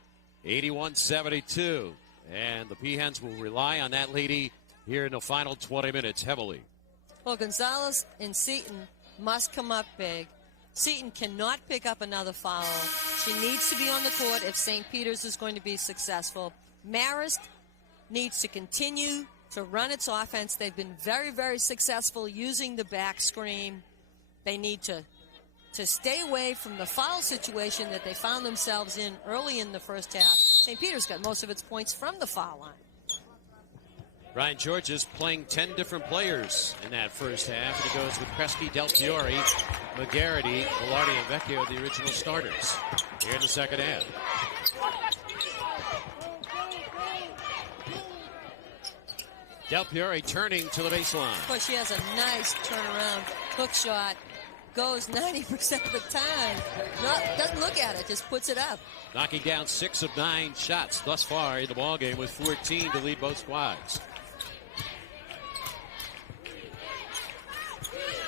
81-72. And the Peahens will rely on that lady here in the final 20 minutes heavily. Well, Gonzalez and Seton must come up big. Seton cannot pick up another foul. She needs to be on the court if St. Peter's is going to be successful. Marist needs to continue to run its offense. They've been very, very successful using the back screen. They need to stay away from the foul situation that they found themselves in early in the first half. St. Peter's got most of its points from the foul line. Brian George is playing 10 different players in that first half. He goes with Kresge, Del Fiore, McGarity, Velarde, and Vecchio, the original starters, here in the second half. Del Fiore turning to the baseline. Of course, she has a nice turnaround hook shot. Goes 90% of the time. Doesn't look at it, just puts it up. Knocking down 6 of 9 shots thus far in the ballgame with 14 to lead both squads.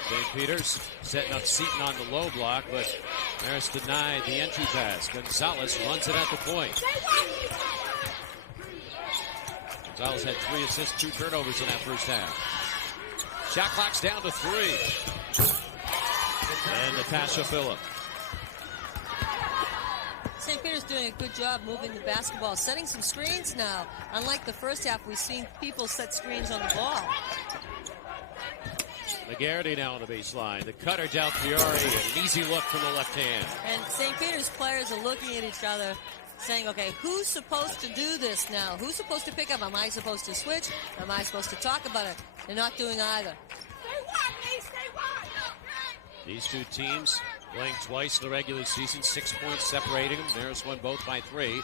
St. Peter's setting up Seton on the low block, but Marist denied the entry pass. Gonzalez runs it at the point. Gonzalez had 3 assists, 2 turnovers in that first half. Shot clock's down to 3. And Natasha Phillip. St. Peter's doing a good job moving the basketball, setting some screens now. Unlike the first half, we've seen people set screens on the ball. McGarity now on the baseline. The cutter, Del Fiore, an easy look from the left hand. And St. Peter's players are looking at each other, saying, okay, who's supposed to do this now? Who's supposed to pick up? Am I supposed to switch? Am I supposed to talk about it? They're not doing either. These two teams playing twice in the regular season, 6 points separating them. Marist won both by 3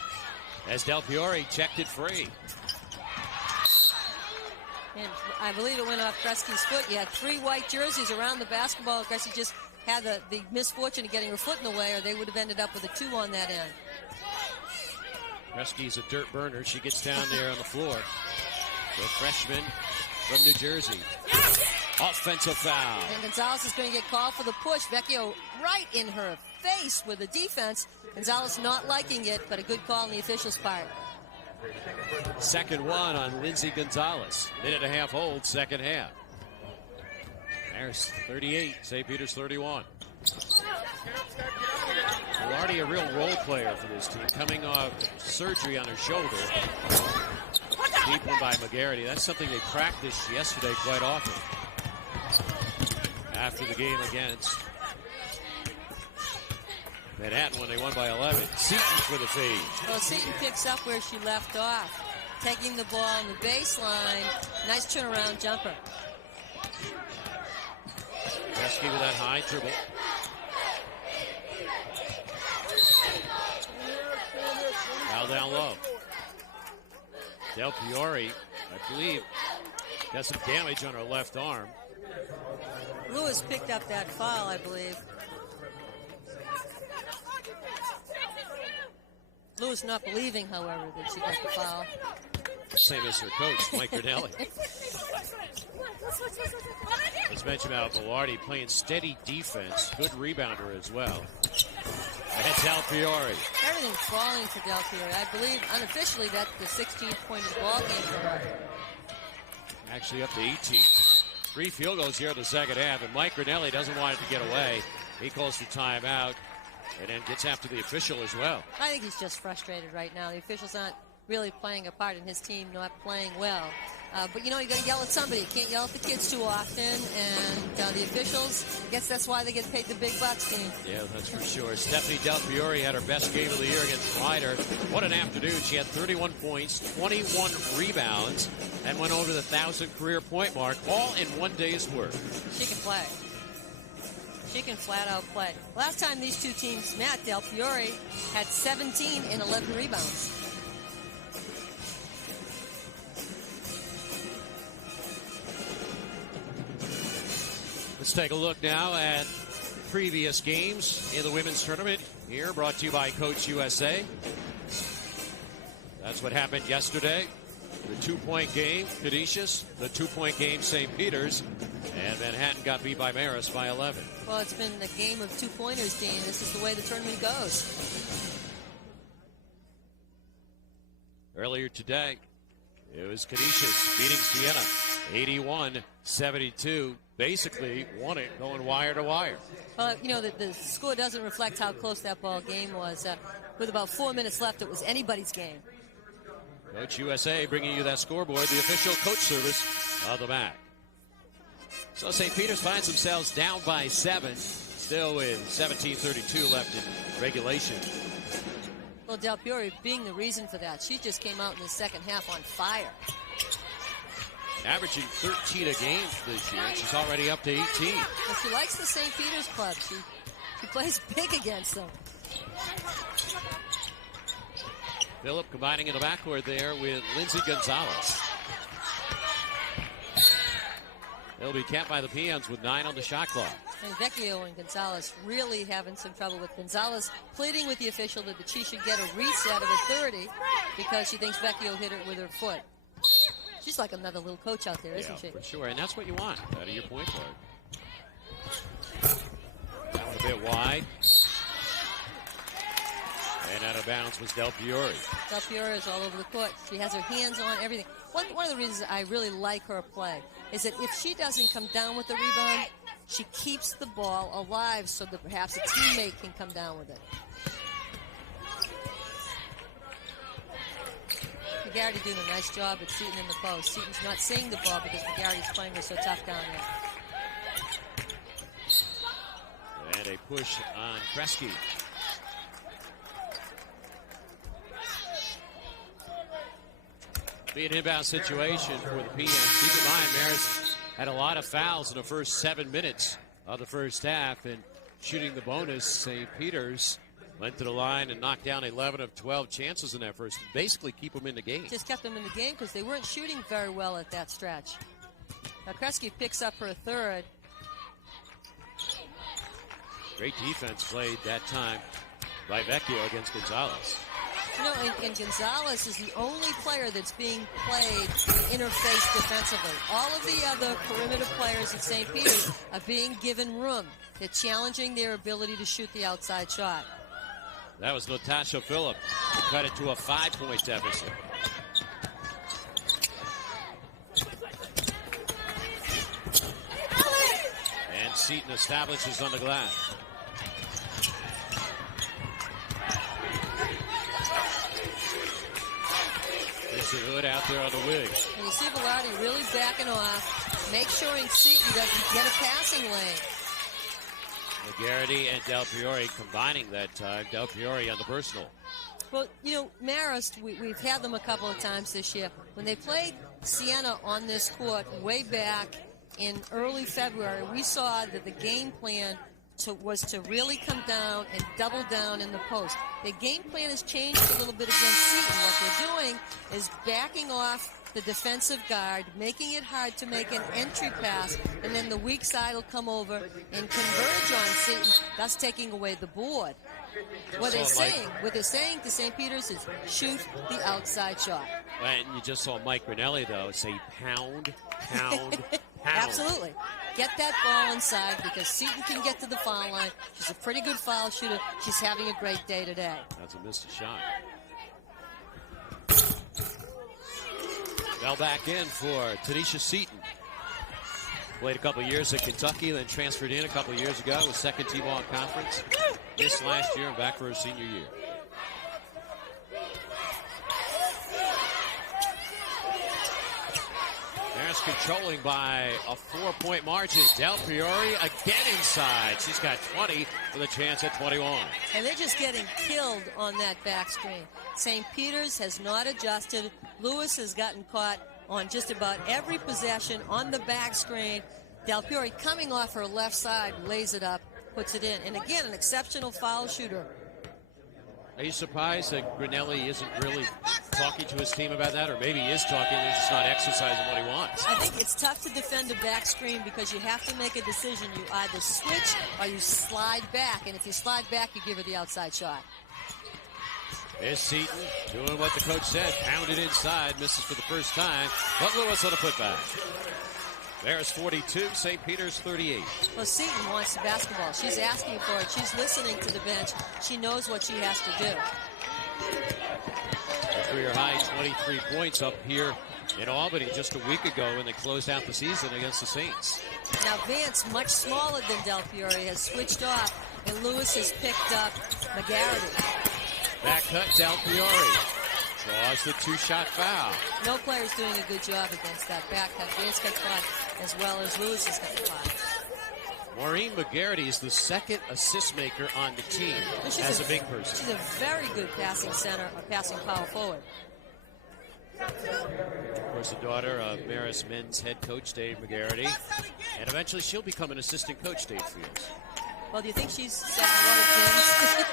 as Del Fiore checked it free. And I believe it went off Kresge's foot. You had 3 white jerseys around the basketball. Kresge just had the misfortune of getting her foot in the way, or they would have ended up with a 2 on that end. Kresge's a dirt burner. She gets down there on the floor. The freshman from New Jersey. Offensive foul. And Gonzalez is going to get called for the push. Vecchio right in her face with the defense. Gonzalez not liking it, but a good call on the official's part. Second one on Lindsey Gonzalez. Minute and a half hold, second half. Marist 38, St. Peter's 31. Velarde, a real role player for this team, coming off surgery on her shoulder. Deep one by McGarity. That's something they practiced yesterday quite often. After the game against Manhattan when they won by 11. Seton for the feed. Well, Seton picks up where she left off, taking the ball on the baseline. Nice turnaround jumper. Kresge with that high dribble. Foul down low. Del Fiore, I believe, got some damage on her left arm. Lewis picked up that foul, I believe. Lewis not believing, however, that she got the foul. Same as her coach, Mike Grinelli. Let's mention about Velarde playing steady defense, good rebounder as well. And Del Fiore. Everything's falling for Del Fiore. I believe unofficially that's the 16th point of the ball game for her. Actually up to 18. 3 field goals here in the second half, and Mike Grinelli doesn't want it to get away. He calls for timeout and then gets after the official as well. I think he's just frustrated right now. The officials aren't really playing a part in his team not playing well. But, you know, you got to yell at somebody. You can't yell at the kids too often. And the officials, I guess that's why they get paid the big bucks, Dean. Yeah, that's for sure. Stephanie Del Fiore had her best game of the year against Ryder. What an afternoon. She had 31 points, 21 rebounds, and went over the 1,000 career point mark, all in one day's work. She can play. She can flat out play. Last time these two teams met, Del Fiore had 17 and 11 rebounds. Let's take a look now at previous games in the women's tournament. Here, brought to you by Coach USA. That's what happened yesterday. The 2-point game, Canisius. The 2-point game, St. Peter's. And Manhattan got beat by Marist by 11. Well, it's been a game of 2-pointers, Dean. This is the way the tournament goes. Earlier today, it was Canisius beating Siena 81-72. Basically won it going wire to wire. Well, you know, the score doesn't reflect how close that ball game was. With about 4 minutes left, it was anybody's game. Coach USA bringing you that scoreboard, the official coach service of the MAAC. So St. Peter's finds themselves down by 7, still with 17:32 left in regulation. Well, Del Fiore being the reason for that. She just came out in the second half on fire. Averaging 13 a game this year. She's already up to 18. Well, she likes the St. Peter's club. She plays big against them. Phillip combining in the backcourt there with Lindsey Gonzalez. They'll be capped by the Peons with 9 on the shot clock. And Vecchio and Gonzalez really having some trouble with Gonzalez pleading with the official that she should get a reset of a 30 because she thinks Vecchio hit it with her foot. She's like another little coach out there, isn't she? For sure, and that's what you want out of your point guard. That one a bit wide. And out of bounds was Del Fiore. Del Fiore is all over the court. She has her hands on everything. One of the reasons I really like her play is that if she doesn't come down with the rebound, she keeps the ball alive so that perhaps a teammate can come down with it. McGarity doing a nice job at Seton in the post. Seton's not seeing the ball because McGarity's playing her so tough down there. And a push on Kresge. Be an inbound situation for the Peons. Keep in mind, Marist had a lot of fouls in the first 7 minutes of the first half, and shooting the bonus, St. Peter's went to the line and knocked down 11 of 12 chances in that first. Basically keep them in the game. Just kept them in the game because they weren't shooting very well at that stretch. Now Kresge picks up her third. Great defense played that time by Vecchio against Gonzalez. You know, and Gonzalez is the only player that's being played interface defensively. All of the other perimeter players at St. Peter's are being given room. They're challenging their ability to shoot the outside shot. That was Natasha Phillip, who cut it to a 5-point deficit. And Seton establishes on the glass. It's a hood out there on the wing. And you see Velarde really backing off, make sure Seton doesn't get a passing lane. McGarity and Del Fiore combining that time. Del Fiore on the personal. Well, you know, Marist, we've had them a couple of times this year. When they played Siena on this court way back in early February, we saw that the game plan was to really come down and double down in the post. The game plan has changed a little bit against Seton. What they're doing is backing off the defensive guard, making it hard to make an entry pass, and then the weak side will come over and converge on Seton, thus taking away the board. What they're saying to St. Peter's is shoot the outside shot. And you just saw Mike Grinelli, though, say pound, pound, pound. Absolutely. Get that ball inside because Seton can get to the foul line. She's a pretty good foul shooter. She's having a great day today. That's a missed shot. Now back in for Tanisha Seton. Played a couple years at Kentucky, then transferred in a couple years ago with second team all conference. Missed last year and back for her senior year. Marist controlling by a 4-point margin. Del Priori again inside. She's got 20 with a chance at 21. And they're just getting killed on that back screen. St. Peter's has not adjusted. Lewis has gotten caught on just about every possession on the back screen. Del Priori coming off her left side, lays it up, puts it in. And again, an exceptional foul shooter. Are you surprised that Grinelli isn't really talking to his team about that? Or maybe he is talking, he's just not exercising what he wants. I think it's tough to defend a back screen because you have to make a decision. You either switch or you slide back. And if you slide back, you give her the outside shot. There's Seton doing what the coach said. Pounded inside, misses for the first time. But Lewis on a putback. There's 42, St. Peter's 38. Well, Seton wants the basketball. She's asking for it. She's listening to the bench. She knows what she has to do. A career high 23 points up here in Albany just a week ago when they closed out the season against the Saints. Now Vance, much smaller than Del Priori, has switched off, and Lewis has picked up McGarity. Back cut, Del Priori draws the two-shot foul. No player's doing a good job against that back cut. Vance got caught as well as Lewis has got caught. Maureen McGarity is the second assist maker on the team as a big person. She's a very good passing center, a passing power forward. Of course, the daughter of Marist men's head coach Dave McGarity, and eventually she'll become an assistant coach, Dave feels. Well, do you think she's setting a lot of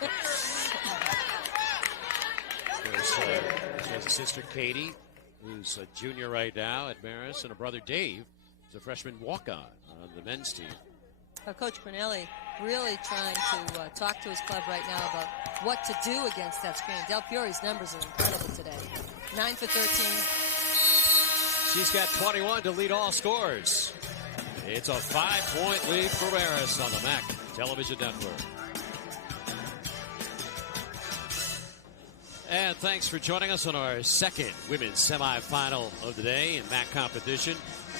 pins? She has a sister, Katie, who's a junior right now at Marist, and a brother, Dave, who's a freshman walk-on the men's team. Coach Cornelli really trying to talk to his club right now about what to do against that screen. Del Priori's numbers are incredible today. 9 for 13. She's got 21 to lead all scores. It's a 5-point lead for Marist on the MAAC Television Network. And thanks for joining us on our second women's semifinal of the day in MAAC competition.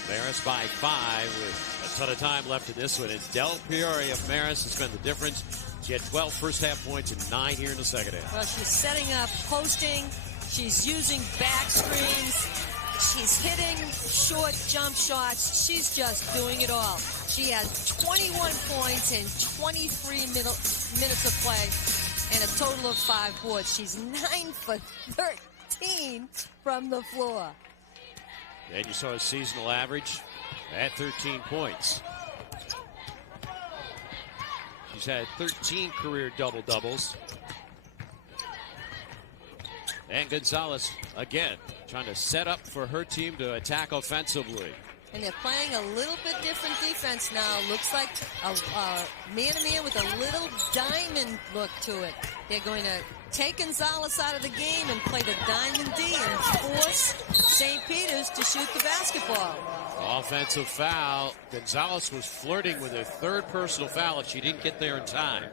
Marist by 5 with a ton of time left in this one. And Del Priori of Marist has been the difference. She had 12 first-half points and 9 here in the second half. Well, she's setting up, posting. She's using back screens. She's hitting short jump shots. She's just doing it all. She has 21 points in 23 minutes of play and a total of 5 boards. She's 9 for 13 from the floor. And you saw a seasonal average at 13 points. She's had 13 career double-doubles. And Gonzalez, again, trying to set up for her team to attack offensively. And they're playing a little bit different defense now. Looks like a man-to-man with a little diamond look to it. They're going to take Gonzalez out of the game and play the diamond D and force St. Peter's to shoot the basketball. Offensive foul. Gonzalez was flirting with her third personal foul if she didn't get there in time.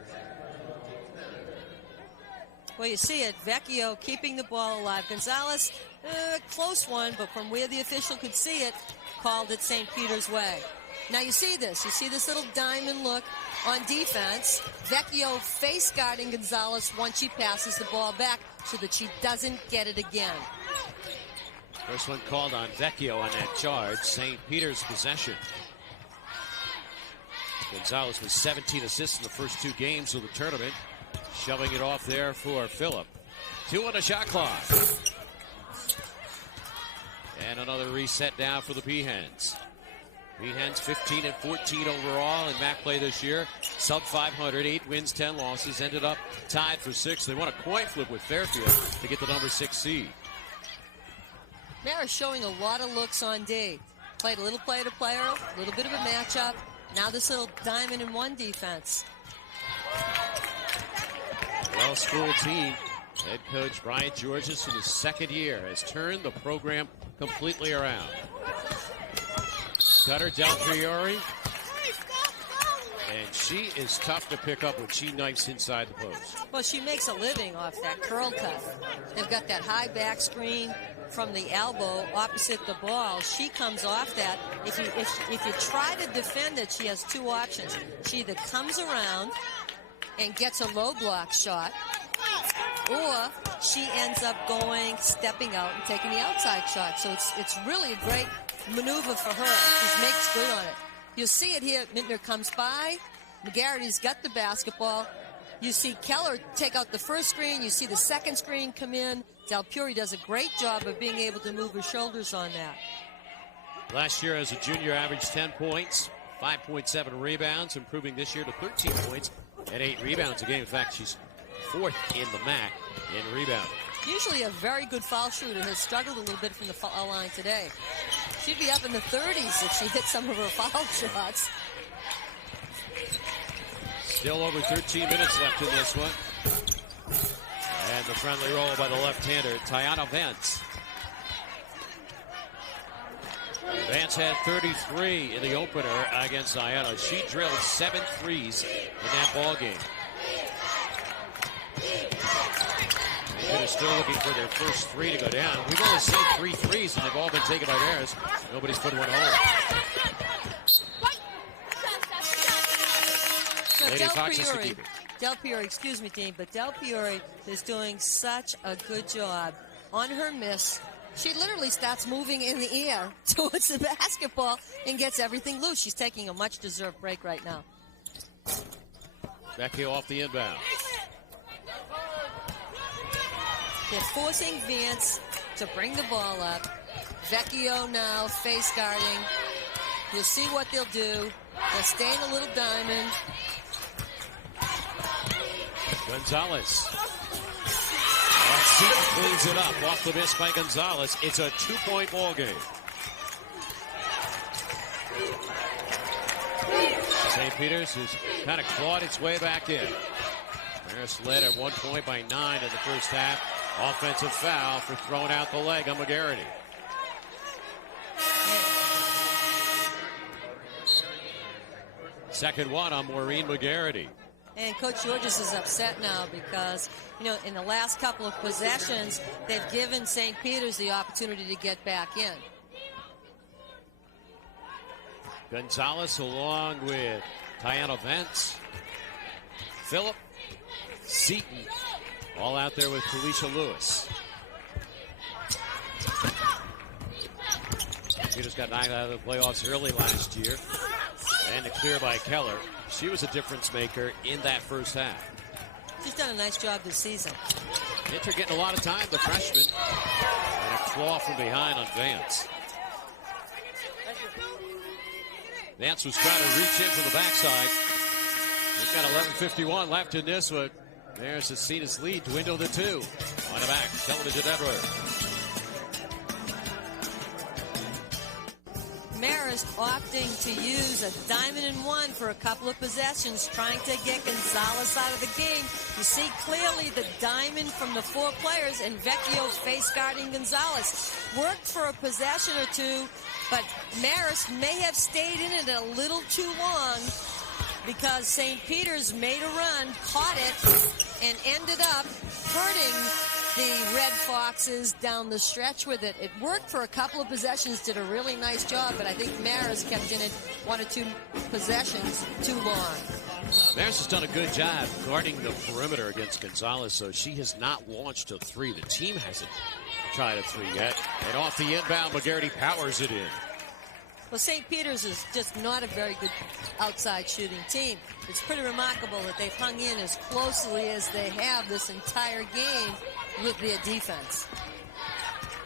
Well, you see it. Vecchio keeping the ball alive. Gonzalez, close one, but from where the official could see it, called it St. Peter's way. Now you see this. You see this little diamond look on defense. Vecchio face guarding Gonzalez once she passes the ball back so that she doesn't get it again. First one called on Vecchio on that charge. St. Peter's possession. Gonzalez with 17 assists in the first 2 games of the tournament. Shoving it off there for Phillip. 2 on the shot clock. And another reset now for the Peahens. Peahens 15 and 14 overall in MAAC play this year. Sub 500, 8 wins, 10 losses. Ended up tied for 6th. They won a coin flip with Fairfield to get the number 6 seed. Marist showing a lot of looks on D. Played a little player-to-player, a little bit of a matchup. Now this little diamond in one defense. Well-schooled team. Head coach Brian Georges in his 2nd year has turned the program completely around. Cutter Del Priori. And she is tough to pick up when she knifes inside the post. Well, she makes a living off that curl cut. They've got that high back screen from the elbow opposite the ball. She comes off that. If you try to defend it, she has 2 options. She either comes around and gets a low block shot, or she ends up stepping out and taking the outside shot. So it's really a great maneuver for her. She makes good on it. You'll see it here. Mintner comes by. McGarrity's got the basketball. You see Keller take out the first screen. You see the second screen come in. Del Puri does a great job of being able to move her shoulders on that. Last year as a junior averaged 10 points, 5.7 rebounds, improving this year to 13 points and 8 rebounds a game. In fact, she's 4th in the MAAC in rebounding. Usually a very good foul shooter, has struggled a little bit from the foul line today. She'd be up in the 30s if she hit some of her foul shots. Still over 13 minutes left in this one. And the friendly roll by the left-hander, Tiana Vance. Vance had 33 in the opener against Diana. She drilled 7 threes in that ball game. They're still looking for their first 3 to go down. We've only seen 3 threes, and they've all been taken by Marist. Nobody's put one home. Lady Fox is the keeper. Del Puri, excuse me, team, but Del Puri is doing such a good job on her miss. She literally starts moving in the air towards the basketball and gets everything loose. She's taking a much-deserved break right now. Vecchio off the inbound. They're forcing Vance to bring the ball up. Vecchio now face guarding. You'll see what they'll do. They'll stay in a little diamond. Gonzalez. Seaton cleans it up off the miss by Gonzalez. It's a 2-point ball game. St. Peter's has kind of clawed its way back in. Marist led at 1 point by 9 in the first half. Offensive foul for throwing out the leg on McGarity. Second one on Maureen McGarity. And Coach Georges is upset now because, you know, in the last couple of possessions, they've given St. Peter's the opportunity to get back in. Gonzalez along with Tiana Vance, Phillip, Seaton, all out there with Kalisha Lewis. Peters got knocked out of the playoffs early last year. And a clear by Keller. She was a difference maker in that first half. She's done a nice job this season. Minter getting a lot of time, the freshman. And a claw from behind on Vance. Vance was trying to reach in from the backside. We've got 11:51 left in this one. There's Cecina's lead dwindle to 2. On the back, television network. Marist opting to use a diamond and 1 for a couple of possessions, trying to get Gonzalez out of the game. You see clearly the diamond from the 4 players, and Vecchio face guarding Gonzalez. Worked for a possession or 2, but Marist may have stayed in it a little too long because St. Peter's made a run, caught it, and ended up hurting the Red Foxes down the stretch with it. It worked for a couple of possessions, did a really nice job, but I think Marist kept in it 1 or 2 possessions too long. Marist has done a good job guarding the perimeter against Gonzalez, so she has not launched a 3. The team hasn't tried a 3 yet. And off the inbound, McGarity powers it in. Well, St. Peter's is just not a very good outside shooting team. It's pretty remarkable that they've hung in as closely as they have this entire game with their defense.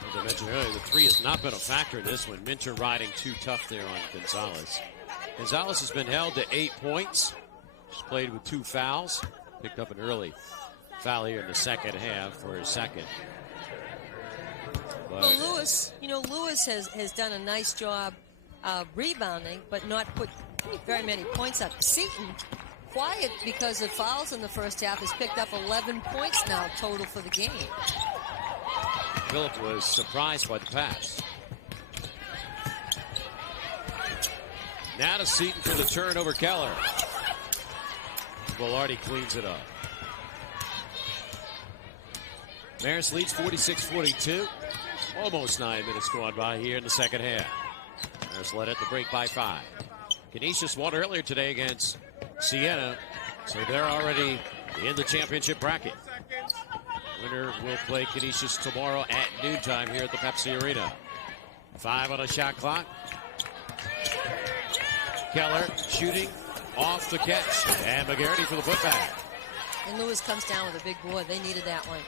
As I mentioned earlier, the 3 has not been a factor in this one. Minter riding too tough there on Gonzalez. Gonzalez has been held to 8 points. She's played with 2 fouls. Picked up an early foul here in the second half for his second. But well, Lewis has done a nice job rebounding, but not put very many points up. Seaton, quiet because of fouls in the first half, has picked up 11 points now total for the game. Phillip was surprised by the pass. Now to Seaton for the turn over Keller. Velarde cleans it up. Marist leads 46-42. Almost 9 minutes gone by here in the second half. Marist led at the break by 5. Canisius won earlier today against Siena, so they're already in the championship bracket. Winner will play Canisius tomorrow at noontime here at the Pepsi Arena. 5 on a shot clock. Keller shooting off the catch. And McGarity for the putback. And Lewis comes down with a big board. They needed that one.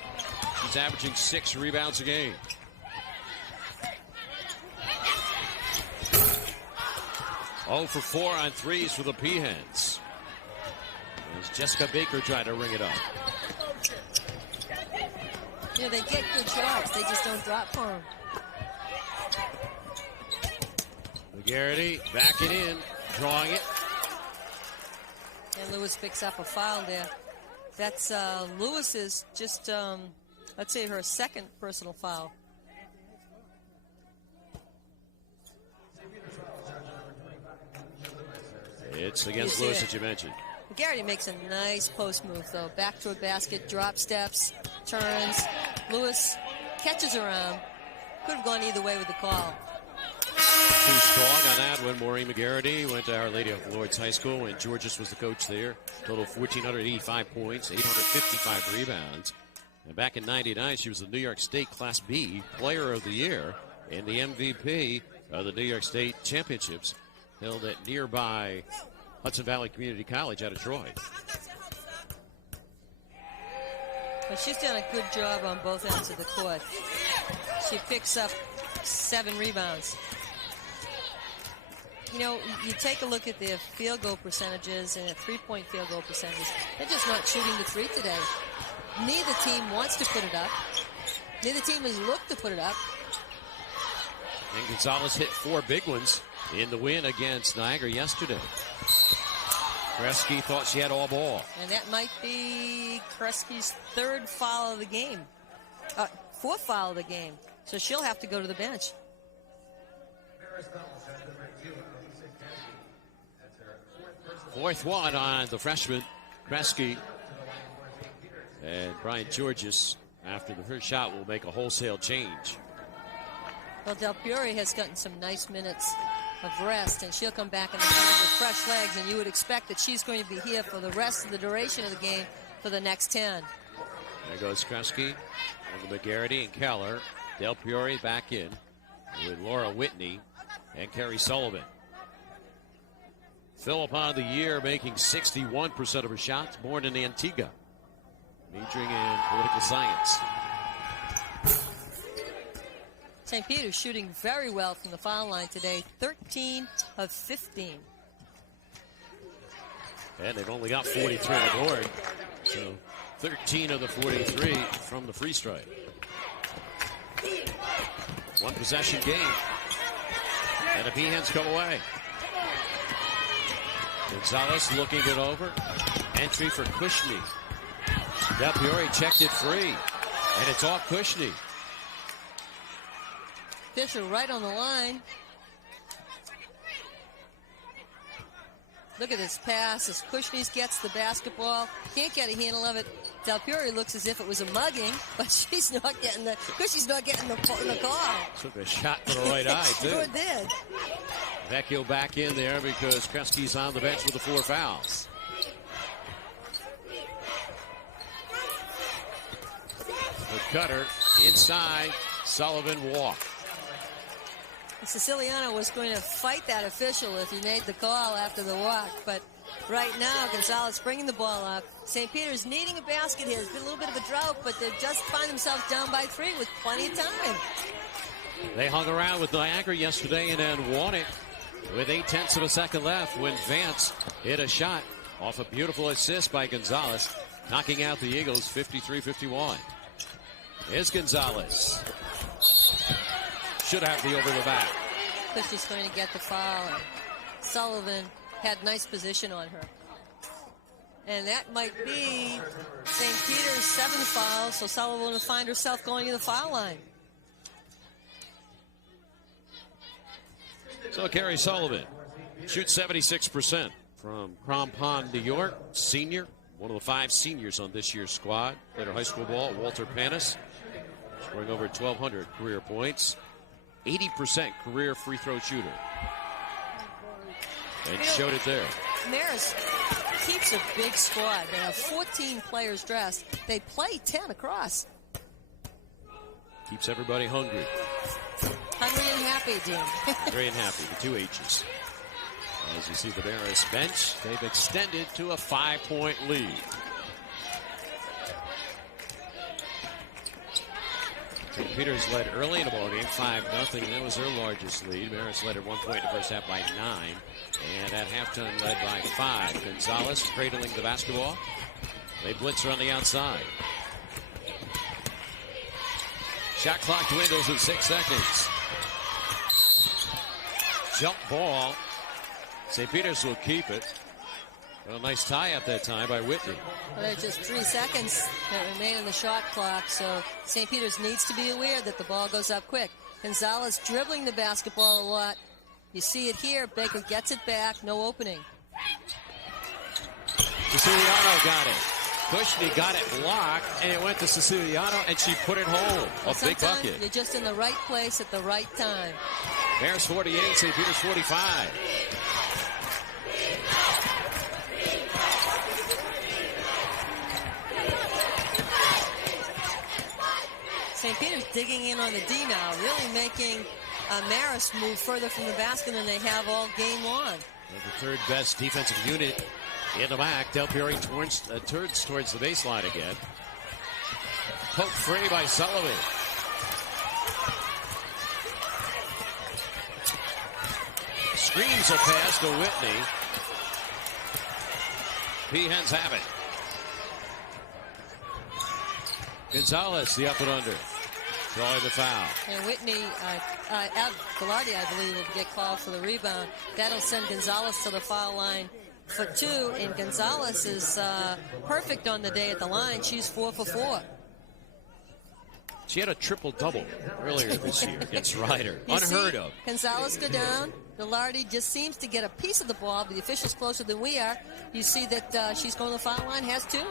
He's averaging 6 rebounds a game. Oh for 4 on threes for the Peahens. As Jessica Baker tried to ring it up. You know, they get good shots. They just don't drop for them. McGarity backing in, drawing it. And Lewis picks up a foul there. That's Lewis's just, let's say, her second personal foul. It's against Lewis, as you mentioned. McGarity makes a nice post move, though. Back to a basket, drop steps, turns. Lewis catches around. Could have gone either way with the call. Too strong on that one. Maureen McGarity went to Our Lady of Lourdes High School when Georges was the coach there. Total 1,485 points, 855 rebounds. And back in '99, she was the New York State Class B Player of the Year and the MVP of the New York State Championships held at nearby Hudson Valley Community College out of Troy. But she's done a good job on both ends of the court. She picks up 7 rebounds. You know, you take a look at their field goal percentages and their three-point field goal percentages. They're just not shooting the three today. Neither team wants to put it up. Neither team has looked to put it up. And Gonzalez hit 4 big ones in the win against Niagara yesterday. Kresge thought she had all ball. And that might be Kresge's 3rd foul of the game. 4th foul of the game. So she'll have to go to the bench. Fourth one on the freshman, Kresge. And Brian Georges, after the first shot, will make a wholesale change. Well, Del Piore has gotten some nice minutes of rest, and she'll come back in the game with fresh legs, and you would expect that she's going to be here for the rest of the duration of the game for the next 10. There goes Kresge, and McGarity and Keller. Del Piore back in with Laura Whitney and Carrie Sullivan. Philip on the year making 61% of her shots, born in Antigua, majoring in political science. St. Peter's shooting very well from the foul line today, 13 of 15. And they've only got 43 on the board, so 13 of the 43 from the free strike. One possession game, and the Peahens come away. Gonzalez looking it over. Entry for Kushney. Del Piore checked it free, and it's off Kushney. Fisher right on the line. Look at this pass as Kushney gets the basketball. Can't get a handle of it. Del Piore looks as if it was a mugging, but she's not getting the. Kushney's not getting the call. Took a shot to the right eye, too. Sure did. Vecchio back in there because Kresge's on the bench with the 4 fouls. The cutter inside. Sullivan walk. Siciliano was going to fight that official if he made the call after the walk, but right now Gonzalez bringing the ball up. St. Peter's needing a basket here. It's been a little bit of a drought, but they just find themselves down by 3 with plenty of time. They hung around with Niagara yesterday and then won it with 0.8 of a second left when Vance hit a shot off a beautiful assist by Gonzalez, knocking out the Eagles 53-51. Here's Gonzalez. Should have the over the back. Kushney's going to get the foul. And Sullivan had nice position on her. And that might be St. Peter's 7th foul, so Sullivan will find herself going to the foul line. So Carrie Sullivan shoots 76% from Crampon, New York. Senior, one of the 5 seniors on this year's squad. Played her high school ball, Walter Panis, scoring over 1,200 career points. 80% career free throw shooter. And showed it there. Marist keeps a big squad. They have 14 players dressed. They play 10 across. Keeps everybody hungry. Hungry and happy, Dean. Hungry and happy, the two H's. As you see the Marist bench, they've extended to a 5-point lead. St. Peter's led early in the ballgame, 5-0. That was their largest lead. Marist led at 1 point in the first half by 9. And at halftime led by 5. Gonzalez cradling the basketball. They blitz her on the outside. Shot clock dwindles in 6 seconds. Jump ball. St. Peter's will keep it. Well, a nice tie up that time by Whitney. Well, there's just 3 seconds that remain in the shot clock, so St. Peter's needs to be aware that the ball goes up quick. Gonzalez dribbling the basketball a lot. You see it here. Baker gets it back. No opening. Siciliano got it. Kushney got it blocked, and it went to Siciliano, and she put it home. Well, a big bucket. You're just in the right place at the right time. Marist 48, St. Peter's 45. St. Peter's digging in on the D now, really making Marist move further from the basket than they have all game long. And the third best defensive unit in the MAAC. Del Piero turns towards the baseline again. Poke free by Sullivan. Screams a pass to Whitney. Peahens have it. Gonzalez, the up and under. Drawing the foul. And Whitney, Velarde, I believe, will get called for the rebound. That'll send Gonzalez to the foul line for 2. And Gonzalez is perfect on the day at the line. She's 4 for 4. She had a triple-double earlier this year against Ryder. Unheard of. Gonzalez go down. Velarde just seems to get a piece of the ball. The official's closer than we are. You see that she's going to the foul line, has 2.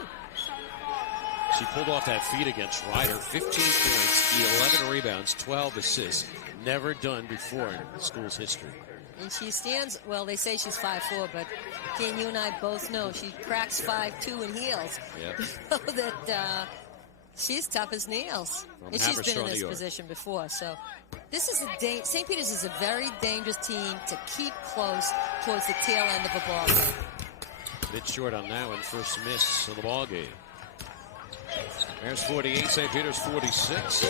She pulled off that feed against Ryder. 15 points, 11 rebounds, 12 assists. Never done before in the school's history. And she stands, well, they say she's 5'4", but Ken, you and I both know she cracks 5'2" in heels. Yep. So that she's tough as nails. And she's been in this position before. So this is St. Peter's is a very dangerous team to keep close towards the tail end of a ball game. A bit short on that one. First miss of the ball game. There's 48, St. Peter's 46.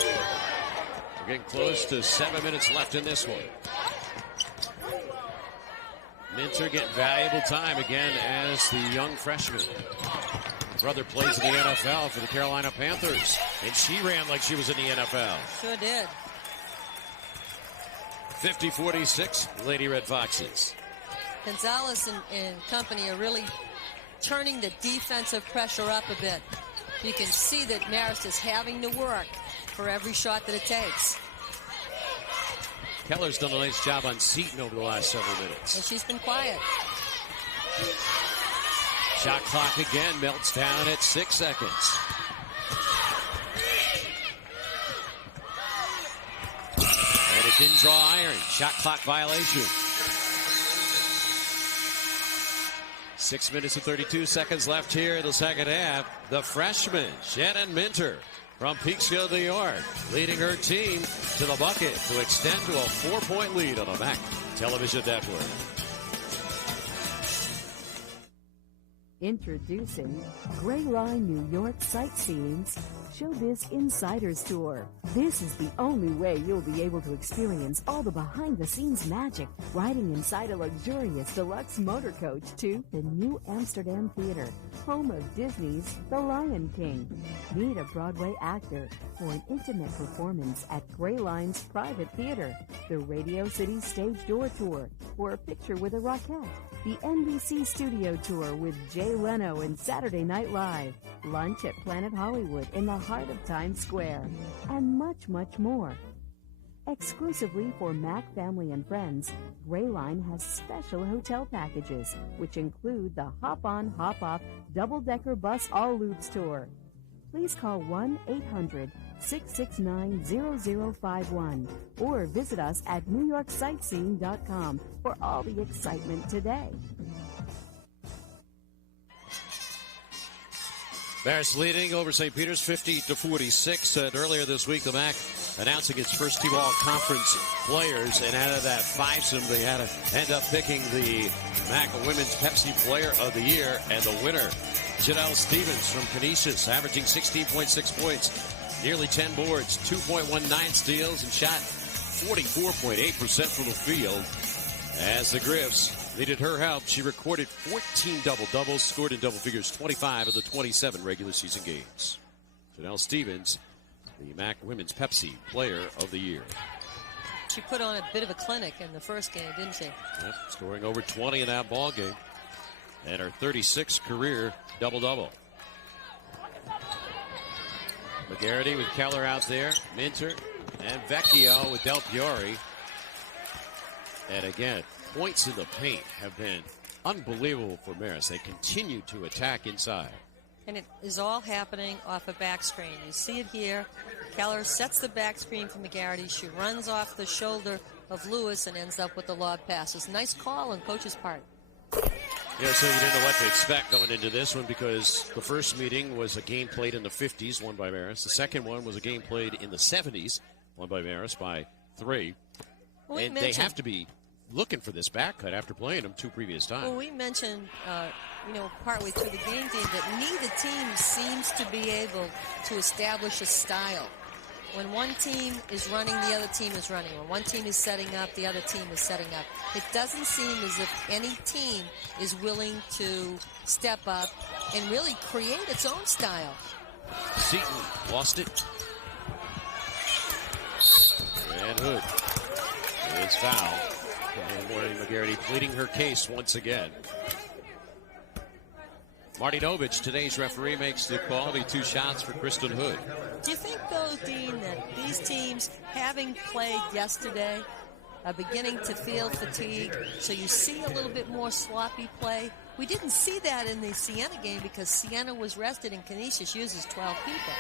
We're getting close to 7 minutes left in this one. Minter getting valuable time again as the young freshman. Brother plays in the NFL for the Carolina Panthers, and she ran like she was in the NFL. Sure did. 50-46, Lady Red Foxes. Gonzalez and company are really turning the defensive pressure up a bit. You can see that Marist is having to work for every shot that it takes. Keller's done a nice job on Seton over the last several minutes. And she's been quiet. Shot clock again melts down at 6 seconds. And it didn't draw iron. Shot clock violation. 6 minutes and 32 seconds left here in the second half. The freshman, Shannon Minter from Peekskill, New York, leading her team to the bucket to extend to a 4-point lead on the MAAC television network. Introducing Gray Line New York Sightseeing's Showbiz Insiders Tour. This is the only way you'll be able to experience all the behind-the-scenes magic riding inside a luxurious deluxe motor coach to the New Amsterdam Theater, home of Disney's The Lion King. Meet a Broadway actor for an intimate performance at Gray Line's private theater, the Radio City Stage Door Tour for a picture with a Rockette, the NBC Studio Tour with Jay Leno and Saturday Night Live, lunch at Planet Hollywood in the heart of Times Square, and much, much more. Exclusively for MAAC family and friends, Gray Line has special hotel packages, which include the Hop-On, Hop-Off double-decker bus all loops tour. Please call 1-800-669-0051 or visit us at NewYorkSightseeing.com for all the excitement today. Marist leading over St. Peter's 50-46. And earlier this week, the MAAC announcing its first team all-conference players. And out of that fivesome, they had to end up picking the MAAC Women's Pepsi Player of the Year. And the winner, Janelle Stevens from Canisius, averaging 16.6 points, nearly 10 boards, 2.19 steals, and shot 44.8% from the field. As the Griffs needed her help, she recorded 14 double-doubles, scored in double figures 25 of the 27 regular season games. Janelle Stevens, the MAAC Women's Pepsi Player of the Year. She put on a bit of a clinic in the first game, didn't she? Yep, scoring over 20 in that ball game. And her 36th career double-double. McGarity with Keller out there, Minter, and Vecchio with Del Fiore. And again, points in the paint have been unbelievable for Marist. They continue to attack inside. And it is all happening off a back screen. You see it here. Keller sets the back screen for McGarity. She runs off the shoulder of Lewis and ends up with the lob passes. Nice call on coach's part. Yeah, so you didn't know what to expect going into this one because the first meeting was a game played in the 50s, won by Marist. The second one was a game played in the 70s, won by Marist by 3. Well, and they have to be looking for this back cut after playing them 2 previous times. Well, we mentioned, partway through the game, Dean, that neither team seems to be able to establish a style. When one team is running, the other team is running. When one team is setting up, the other team is setting up. It doesn't seem as if any team is willing to step up and really create its own style. Seaton lost it. And Hood is fouled. And Warren McGarity pleading her case once again. Marty Novich, today's referee, makes the call. The 2 shots for Kristen Hood. Do you think, though, Dean, that these teams, having played yesterday, are beginning to feel fatigue, so you see a little bit more sloppy play? We didn't see that in the Siena game because Siena was rested and Canisius uses 12 people.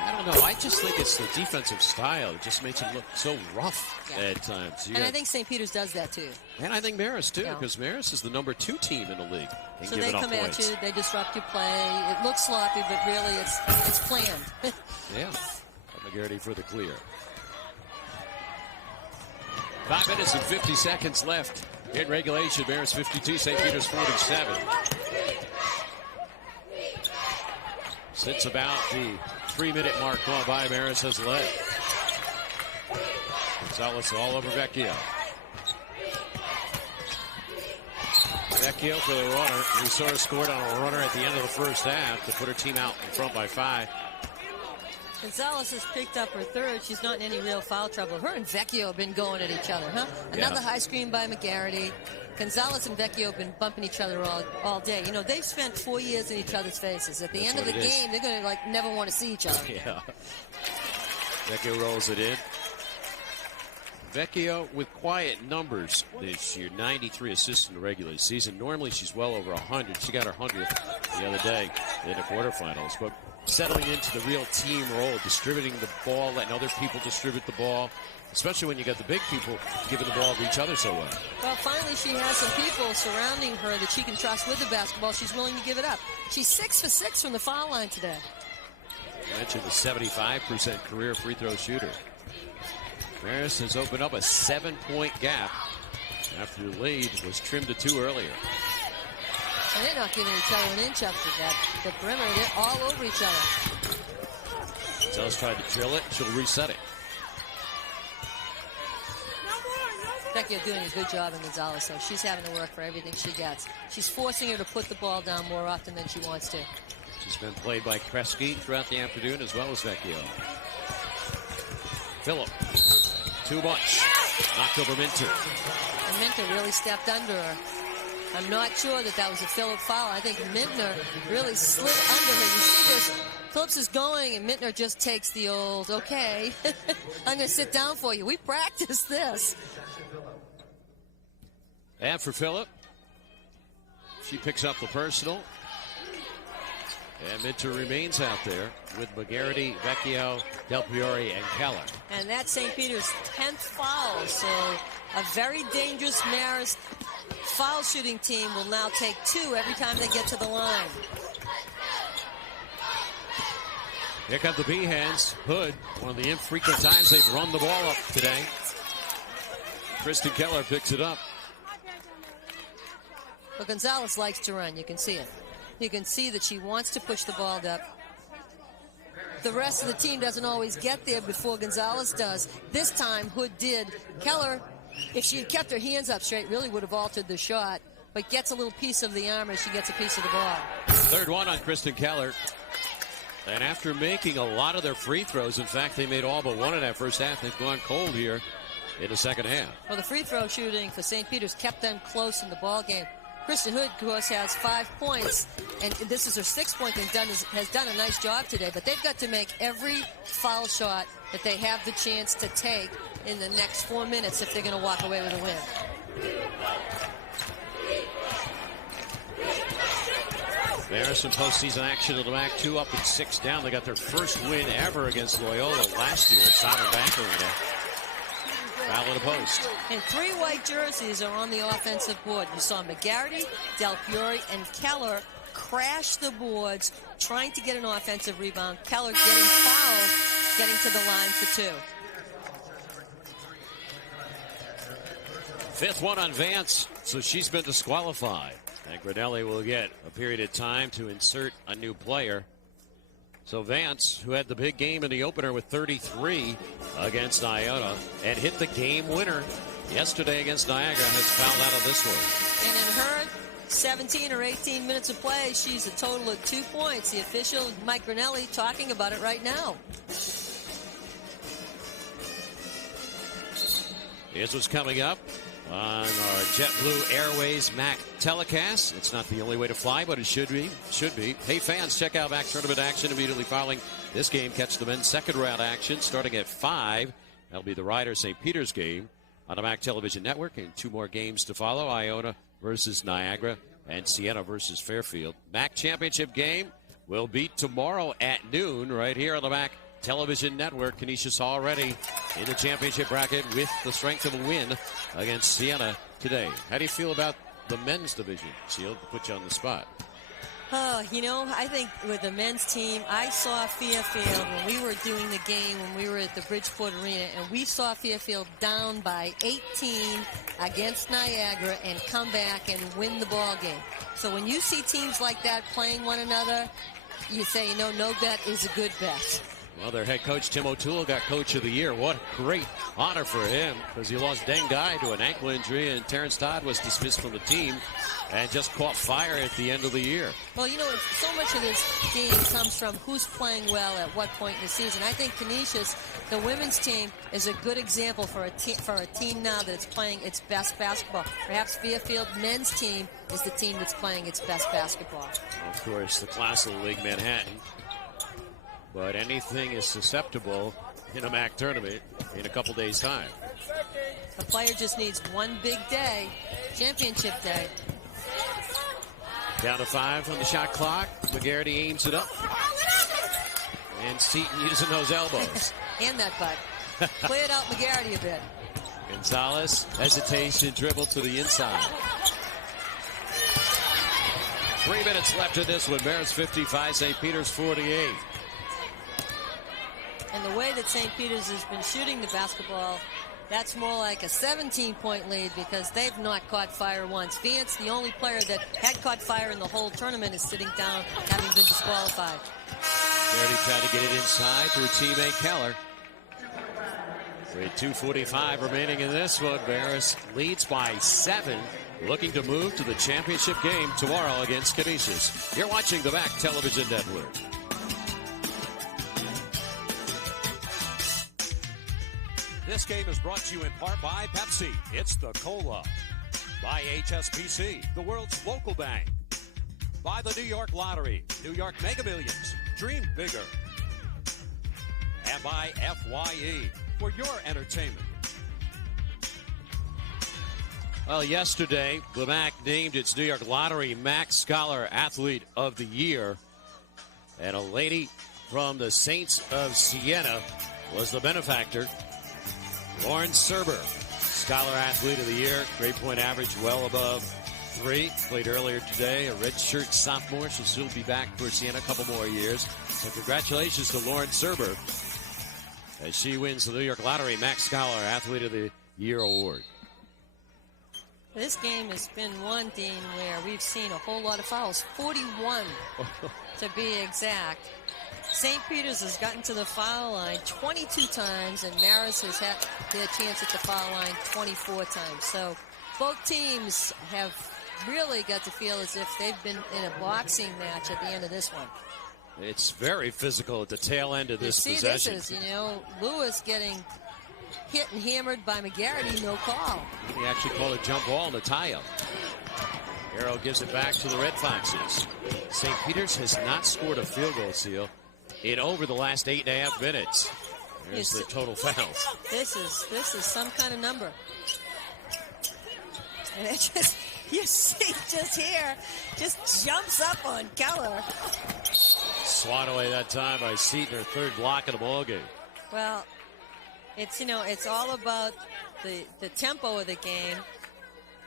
I don't know. I just think it's the defensive style. It just makes it look so rough at times. And I think St. Peter's does that, too. And I think Marist, too, because Marist is the number 2 team in the league. So they come at you, they disrupt your play. It looks sloppy, but really it's planned. Yeah. McGarity for the clear. 5 minutes and 50 seconds left in regulation. Marist 52, St. Peter's 47. Since about the 3-minute mark gone by, Marist has led. Gonzalez all over Vecchio. Vecchio for the runner. We sort of scored on a runner at the end of the first half to put her team out in front by 5. Gonzalez has picked up her 3rd. She's not in any real foul trouble. Her and Vecchio have been going at each other, huh? Another high screen by McGarity. Gonzalez and Vecchio have been bumping each other all day. You know, they've spent 4 years in each other's faces. At the end of the game, they're going to, never want to see each other. Yeah. Vecchio rolls it in. Vecchio with quiet numbers this year. 93 assists in the regular season. Normally, she's well over 100. She got her 100th the other day in the quarterfinals. But settling into the real team role, distributing the ball, letting other people distribute the ball, especially when you got the big people giving the ball to each other so well. Well, finally she has some people surrounding her that she can trust with the basketball. She's willing to give it up. She's 6 for 6 from the foul line today. I mentioned the 75% career free throw shooter. Marist has opened up a 7-point gap after the lead was trimmed to 2 earlier. And they're not giving each other an inch up to that. The perimeter, they're all over each other. Gonzalez tried to drill it. She'll reset it. Vecchio doing a good job in Gonzalez, so she's having to work for everything she gets. She's forcing her to put the ball down more often than she wants to. She's been played by Kresge throughout the afternoon as well as Vecchio. Phillip, too much. Knocked over Minter. And Minter really stepped under her. I'm not sure that was a Phillip foul. I think Mintner really slid under her. You see this? Phillips is going, and Mintner just takes the old, okay, I'm going to sit down for you. We practiced this. And for Phillip, she picks up the personal. And Minter remains out there with McGarity, Vecchio, Del Fiore, and Keller. And that's St. Peter's 10th foul. So a very dangerous Marist foul shooting team will now take 2 every time they get to the line. Here come the Beehens. Hood, one of the infrequent times they've run the ball up today. Kristen Keller picks it up. Well, Gonzalez likes to run. You can see it. You can see that she wants to push the ball up. The rest of the team doesn't always get there before Gonzalez does. This time, Hood did. Keller, if she had kept her hands up straight, really would have altered the shot, but gets a little piece of the arm as she gets a piece of the ball. Third one on Kristen Keller. And after making a lot of their free throws, in fact, they made all but one in that first half. They've gone cold here in the second half. Well, the free throw shooting for St. Peter's kept them close in the ball game. Kristen Hood, of course, has 5 points, and this is her 6th point and has done a nice job today, but they've got to make every foul shot that they have the chance to take in the next 4 minutes if they're going to walk away with a win. There's some postseason action at the MAAC. 2 up and 6 down. They got their first win ever against Loyola last year at Simon Bank Arena. Foul in the post. And 3 white jerseys are on the offensive board. You saw McGarity, Del Fiore, and Keller crash the boards trying to get an offensive rebound. Keller getting fouled, getting to the line for 2. 5th one on Vance, so she's been disqualified. And Grinelli will get a period of time to insert a new player. So Vance, who had the big game in the opener with 33 against Iona and hit the game winner yesterday against Niagara, has fouled out of this one. And in her 17 or 18 minutes of play, she's a total of 2 points. The official, Mike Grinelli, talking about it right now. Here's what's coming up on our JetBlue Airways MAAC telecast. It's not the only way to fly, but it should be. Hey, fans, check out MAAC tournament action immediately following this game. Catch the men's second round action starting at 5. That'll be the Ryder St. Peter's game on the MAAC television network. And 2 more games to follow. Iona versus Niagara and Siena versus Fairfield. MAAC championship game will be tomorrow at noon right here on the MAAC television network. Canisius already in the championship bracket with the strength of a win against Siena today. How do you feel about the men's division, Seal, to put you on the spot? Oh, you know, I think with the men's team, I saw Fairfield when we were doing the game, when we were at the Bridgeport Arena, and we saw Fairfield down by 18 against Niagara and come back and win the ball game. So when you see teams like that playing one another, you say, you know, no bet is a good bet. Well, their head coach, Tim O'Toole, got Coach of the Year. What a great honor for him, because he lost Deng Dai to an ankle injury, and Terrence Todd was dismissed from the team and just caught fire at the end of the year. Well, you know, so much of this game comes from who's playing well at what point in the season. I think Canisius, the women's team, is a good example for a team now that it's playing its best basketball. Perhaps Fairfield men's team is the team that's playing its best basketball. Of course, the class of the league, Manhattan. But anything is susceptible in a MAAC tournament in a couple days' time. A player just needs one big day, championship day. Down to 5 on the shot clock. McGarity aims it up. And Seton using those elbows. And that butt. Cleared out McGarity a bit. Gonzalez, hesitation, dribble to the inside. 3 minutes left in this one. Marist 55, St. Peter's 48. And the way that St. Peter's has been shooting the basketball, that's more like a 17-point lead because they've not caught fire once. Vance, the only player that had caught fire in the whole tournament, is sitting down, having been disqualified. Garrity tried to get it inside to her teammate Keller. With 2:45 remaining in this one, Marist leads by 7, looking to move to the championship game tomorrow against Canisius. You're watching the MAAC Television Network. This game is brought to you in part by Pepsi. It's the Cola. By HSBC, the world's local bank. By the New York Lottery, New York Mega Millions. Dream bigger. And by FYE, for your entertainment. Well, yesterday, the MAAC named its New York Lottery MAAC Scholar Athlete of the Year. And a lady from the Saints of Siena was the benefactor. Lauren Serber, Scholar Athlete of the Year, grade point average well above 3, played earlier today, a redshirt sophomore. She'll still be back for Siena a couple more years. So congratulations to Lauren Serber as she wins the New York Lottery MAAC Scholar Athlete of the Year award. This game has been one, Dean, where we've seen a whole lot of fouls, 41 to be exact. St. Peter's has gotten to the foul line 22 times, and Marist has had their chance at the foul line 24 times. So both teams have really got to feel as if they've been in a boxing match at the end of this one. It's very physical at the tail end of this possession. This is, Lewis getting hit and hammered by McGarity, no call. He actually called a jump ball in the tie-up. Arrow gives it back to the Red Foxes. St. Peter's has not scored a field goal, Seal, in over the last 8.5 minutes. There's the total fouls. This is some kind of number. And it just, you see just here, just jumps up on Keller. Swat away that time by Seton, her third block of the ball game. Well, it's all about the tempo of the game.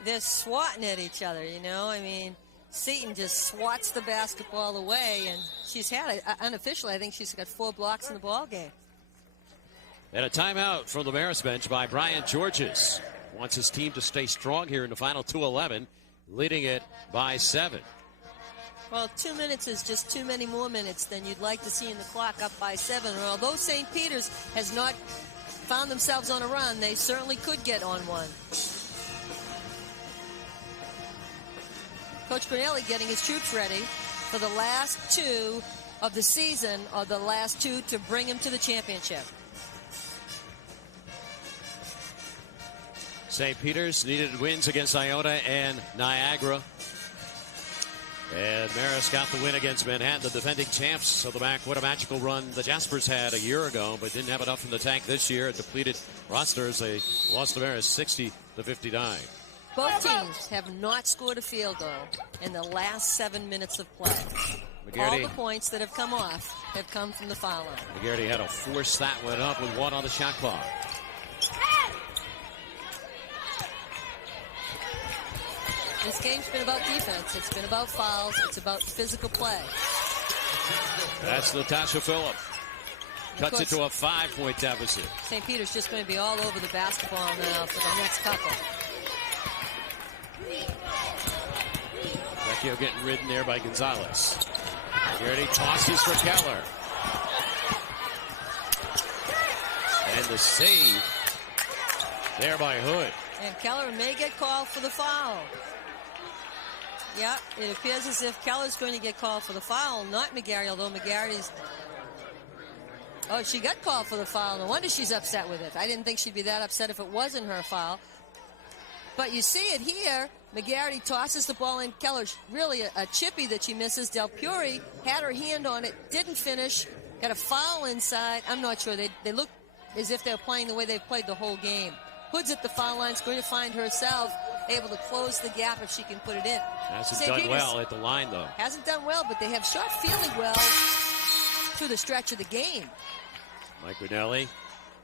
They're swatting at each other, I mean, Seton just swats the basketball away, and she's had, unofficially, I think she's got 4 blocks in the ball game. And a timeout from the Marist bench by Brian Georges. Wants his team to stay strong here in the final 2:11, leading it by 7. Well, 2 minutes is just too many more minutes than you'd like to see in the clock up by 7. And although St. Peter's has not found themselves on a run, they certainly could get on one. Coach Brunelli getting his troops ready for the last 2 of the season, or the last 2 to bring him to the championship. St. Peter's needed wins against Iona and Niagara. And Marist got the win against Manhattan, the defending champs. So the MAAC, what a magical run the Jaspers had a year ago, but didn't have enough in the tank this year. A depleted roster as they lost to Marist 60-59. Both teams have not scored a field goal in the last 7 minutes of play. All the points that have come off have come from the foul line. McGarity had to force that one up with 1 on the shot clock. This game's been about defense. It's been about fouls. It's about physical play. That's Natasha Phillip. Cuts it to a 5-point deficit. St. Peter's just going to be all over the basketball now for the next couple. Vecchio getting ridden there by Gonzalez. Garrity tosses for Keller. And the save there by Hood. And Keller may get called for the foul. Yeah, it appears as if Keller's going to get called for the foul, not McGarry, although McGarry's... Oh, she got called for the foul. No wonder she's upset with it. I didn't think she'd be that upset if it wasn't her foul. But you see it here. McGarry tosses the ball in. Keller's really a chippy that she misses. Del Puri had her hand on it, didn't finish, got a foul inside. I'm not sure. They look as if they're playing the way they've played the whole game. Hood's at the foul line, is going to find herself able to close the gap if she can put it in. Hasn't done well at the line, though. Hasn't done well, but they have shot fairly well through the stretch of the game. Mike Brunelli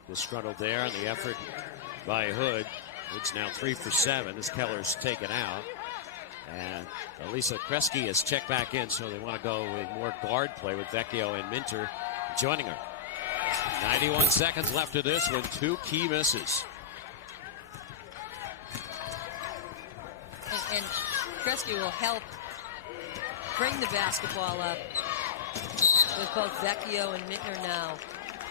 disgruntled there on the effort by Hood. Hood's now 3 for 7 as Keller's taken out. And Elisa Kresge has checked back in, so they want to go with more guard play with Vecchio and Minter joining her. 91 seconds left of this with 2 key misses. And Kresge will help bring the basketball up with both Vecchio and Mintner now,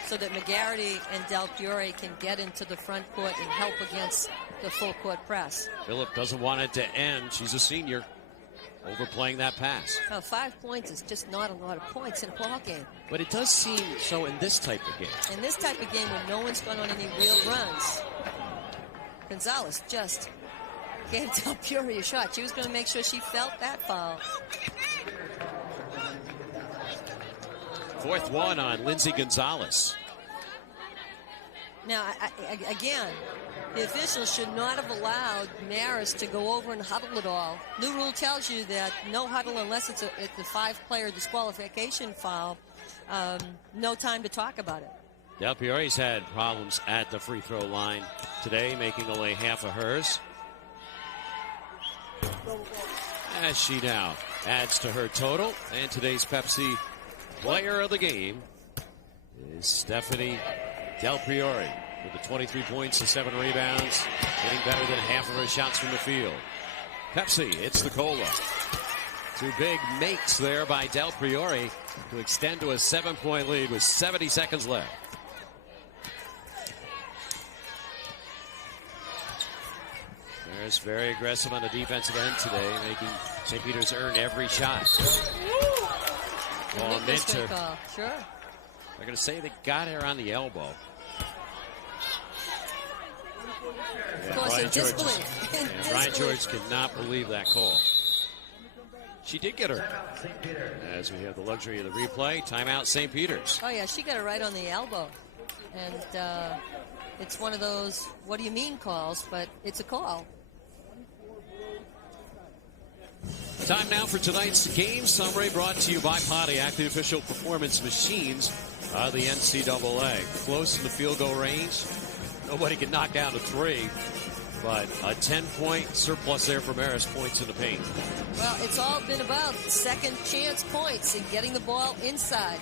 so that McGarity and Del Puri can get into the front court and help against the full court press. Phillip doesn't want it to end. She's a senior. Overplaying that pass. Now, 5 points is just not a lot of points in a ball game. But it does seem so in this type of game. In this type of game when no one's gone on any real runs. Gonzalez just gave Del Puri a shot. She was going to make sure she felt that foul. 4th one on Lindsey Gonzalez. Now, again, the officials should not have allowed Marist to go over and huddle at all. New rule tells you that no huddle unless it's a 5-player disqualification foul. No time to talk about it. Del Puri's had problems at the free throw line today, making only half of hers. As she now adds to her total. And today's Pepsi player of the game is Stephanie Del Priore with the 23 points and 7 rebounds, hitting better than half of her shots from the field. Pepsi, it's the Cola. 2 big makes there by Del Priore to extend to a 7-point lead with 70 seconds left. Marist very aggressive on the defensive end today, making St. Peter's earn every shot. Well, Minter. Sure. They're going to say they got her on the elbow. Of course, Ryan George cannot believe that call. She did get her. As we have the luxury of the replay, timeout St. Peter's. Oh, yeah, she got it right on the elbow. And it's one of those, what do you mean calls, but it's a call. Time now for tonight's game summary brought to you by Pontiac, the official performance machines of the NCAA. Close in the field goal range. Nobody can knock down a 3, but a 10-point surplus there for Marist, points in the paint. Well, it's all been about second chance points and getting the ball inside.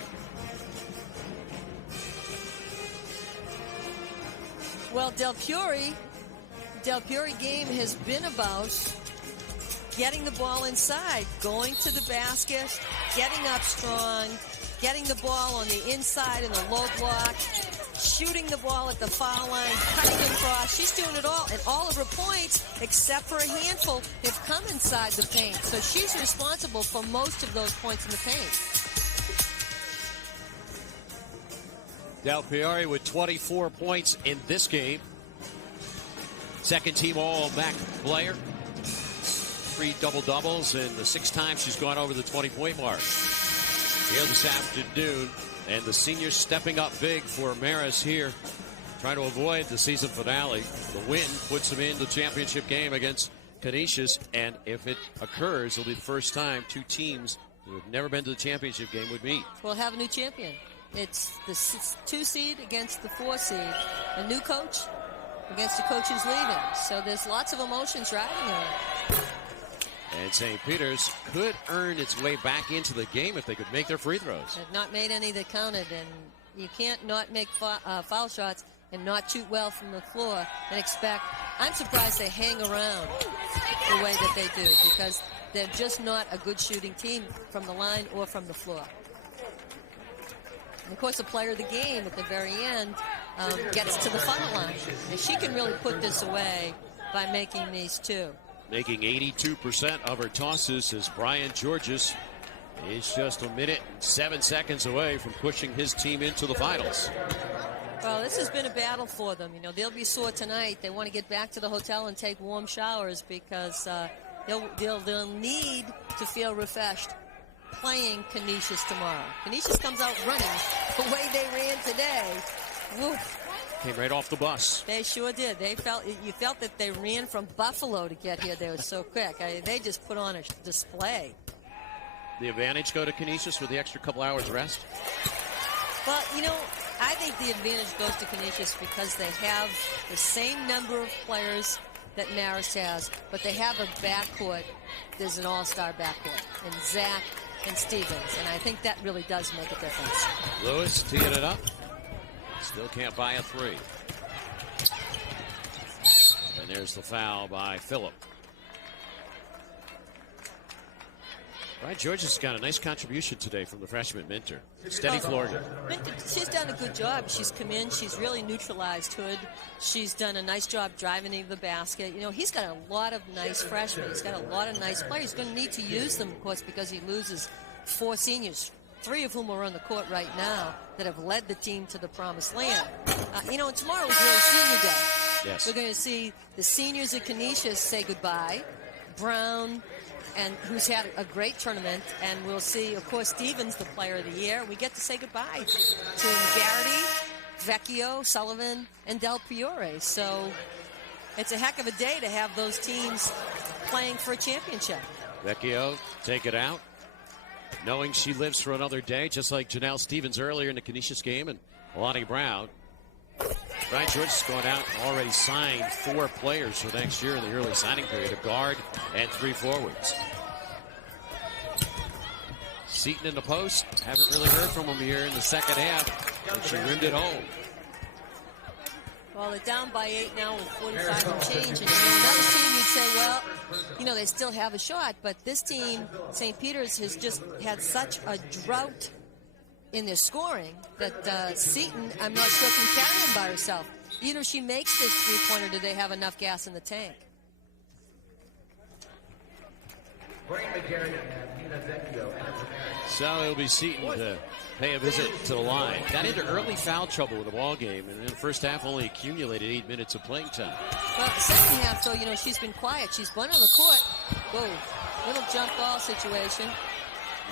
Well, Del Priore game has been about getting the ball inside, going to the basket, getting up strong, getting the ball on the inside in the low block, shooting the ball at the foul line, cutting across. She's doing it all, and all of her points, except for a handful, have come inside the paint. So she's responsible for most of those points in the paint. Del Priore with 24 points in this game. Second team All-MAAC player. 3 double-doubles, and the 6 times she's gone over the 20-point mark. Here this afternoon, and the seniors stepping up big for Marist here, trying to avoid the season finale. The win puts them in the championship game against Canisius, and if it occurs, it'll be the first time 2 teams who have never been to the championship game would meet. We'll have a new champion. It's the 2 seed against the 4 seed. A new coach against a coach who's leaving. So there's lots of emotions riding on it. And St. Peter's could earn its way back into the game if they could make their free throws. They've not made any that counted, and you can't not make foul shots and not shoot well from the floor and expect. I'm surprised they hang around the way that they do, because they're just not a good shooting team from the line or from the floor. And of course, the player of the game at the very end gets to the foul line, and she can really put this away by making these 2. Making 82% of her tosses as Brian Georges is just a minute and 7 seconds away from pushing his team into the finals. Well, this has been a battle for them. You know, they'll be sore tonight. They want to get back to the hotel and take warm showers because they'll need to feel refreshed playing Canisius tomorrow. Canisius comes out running the way they ran today. Woof. Came right off the bus. They sure did. You felt that they ran from Buffalo to get here. They were so quick. They just put on a display. The advantage go to Canisius with the extra couple hours rest? Well, you know, I think the advantage goes to Canisius because they have the same number of players that Marist has, but they have a backcourt. There's an all-star backcourt in Zach and Stevens, and I think that really does make a difference. Lewis teeing it up. Still can't buy a 3. And there's the foul by Phillip. Brian George has got a nice contribution today from the freshman Minter. Steady floor game. She's done a good job. She's come in. She's really neutralized Hood. She's done a nice job driving into the basket. You know, he's got a lot of nice freshmen. He's got a lot of nice players. He's going to need to use them, of course, because he loses 4 seniors, 3 of whom are on the court right now that have led the team to the promised land. You know, and tomorrow is really senior day. Yes. We're going to see the seniors at Canisius say goodbye. Brown, and who's had a great tournament, and we'll see, of course, Stevens, the player of the year. We get to say goodbye to Garrity, Vecchio, Sullivan, and Del Priore. So it's a heck of a day to have those teams playing for a championship. Vecchio, take it out, knowing she lives for another day, just like Janelle Stevens earlier in the Canisius game, and Alani Brown Brian George has gone out and already signed 4 players for next year in the early signing period, a guard and 3 forwards. Seton in the post. Haven't really heard from him here in the second half, but she rimmed it home. Well, they're down by 8 now with 45 and change. And another team, you'd say, well, they still have a shot. But this team, St. Peter's, has just had such a drought in their scoring that Seton, I'm not sure, can carry him by herself. Even if she makes this three-pointer, do they have enough gas in the tank? So it'll be Seton to pay a visit to the line. Got into early foul trouble in the ball game, and in the first half only accumulated 8 minutes of playing time. Well, the second half, though, she's been quiet. She's won on the court. Whoa, little jump ball situation.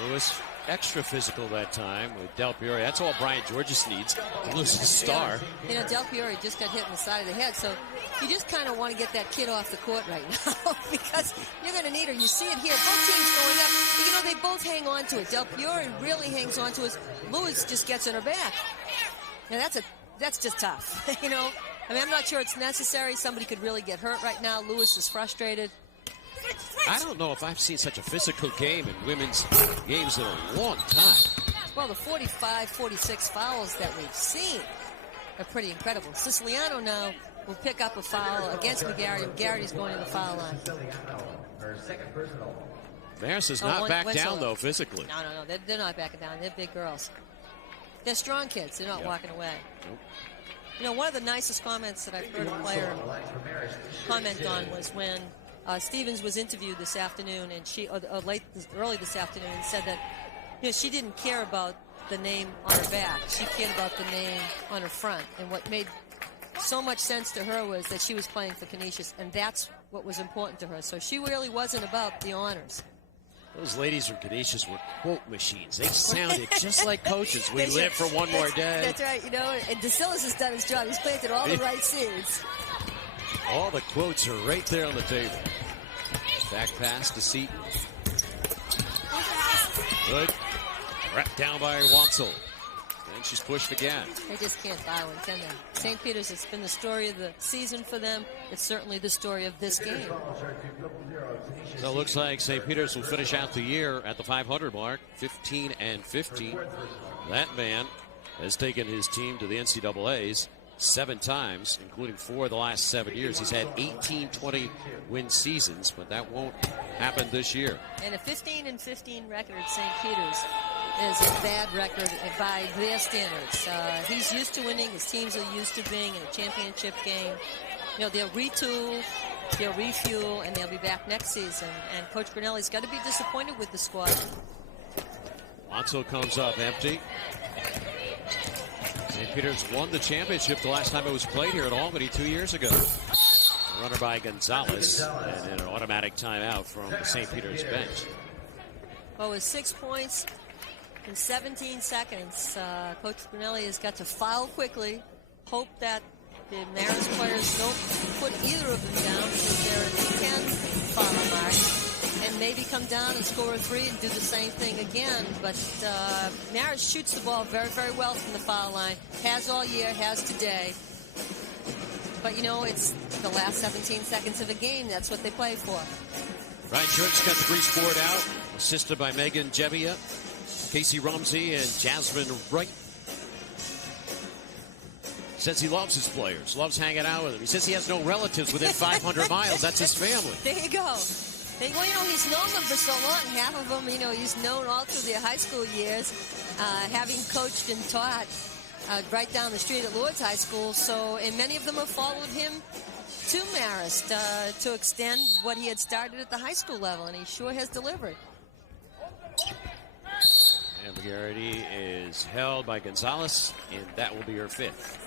Lewis extra physical that time with Del Piore. That's all Brian Georges needs to lose his star. Del Piore just got hit in the side of the head, so you just kind of want to get that kid off the court right now because you're going to need her. You see it here. Both teams going up. But, they both hang on to it. Del Piore really hangs on to it. Lewis just gets on her back. Now, that's just tough, I'm not sure it's necessary. Somebody could really get hurt right now. Lewis is frustrated. I don't know if I've seen such a physical game in women's games in a long time. Well, the 45, 46 fouls that we've seen are pretty incredible. Siciliano now will pick up a foul against McGarity. McGarity's going to the foul line. Marist is not back down, though, physically. No. They're not backing down. They're big girls. They're strong kids. They're not walking away. Nope. One of the nicest comments that I've heard a player comment on was when Stevens was interviewed this afternoon, and she, early this afternoon, and said that she didn't care about the name on her back. She cared about the name on her front. And what made so much sense to her was that she was playing for Canisius, and that's what was important to her. So she really wasn't about the honors. Those ladies from Canisius were quote machines. They sounded just like coaches. We live for one more day. That's right, and DeSillis has done his job. He's planted all the right seeds. All the quotes are right there on the table. Back pass to Seton. Good. Wrapped down by Wansel. And she's pushed again. They just can't buy one, can they? St. Peter's, it's been the story of the season for them. It's certainly the story of this game. So it looks like St. Peter's will finish out the year at the 500 mark, 15-15. That man has taken his team to the NCAAs 7 times, including 4 of the last 7 years. He's had 18-20 win seasons, but that won't happen this year. And a 15-15 record at St. Peter's is a bad record by their standards. He's used to winning. His teams are used to being in a championship game. They'll retool, they'll refuel, and they'll be back next season. And Coach Brunelli's got to be disappointed with the squad. Wansel comes up empty. St. Peter's won the championship the last time it was played here at Albany 2 years ago. Runner by Gonzalez, and then an automatic timeout from the St. Peter's bench. Well, with 6 points in 17 seconds, Coach Brunelli has got to foul quickly, hope that the Marist players don't put either of them down because they're at the 10 foul mark, and maybe come down and score a 3 and do the same thing again. But Marist shoots the ball very, very well from the foul line. Has all year, has today. But, it's the last 17 seconds of a game. That's what they play for. Brian George got the grease board out, assisted by Megan Jebbia, Casey Rumsey, and Jasmine Wright. Says he loves his players, loves hanging out with them. He says he has no relatives within 500 miles. That's his family. There you go. Well, he's known them for so long. Half of them, he's known all through their high school years, having coached and taught right down the street at Lourdes High School. So, and many of them have followed him to Marist to extend what he had started at the high school level, and he sure has delivered. And McGarity is held by Gonzalez, and that will be her 5th.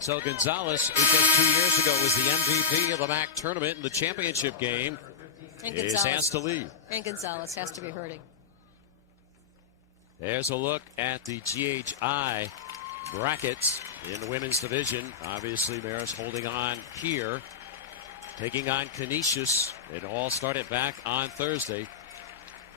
So Gonzalez, who just 2 years ago was the MVP of the MAAC tournament in the championship game, is asked to leave. And Gonzalez has to be hurting. There's a look at the GHI brackets in the women's division. Obviously, Marist holding on here, taking on Canisius. It all started back on Thursday.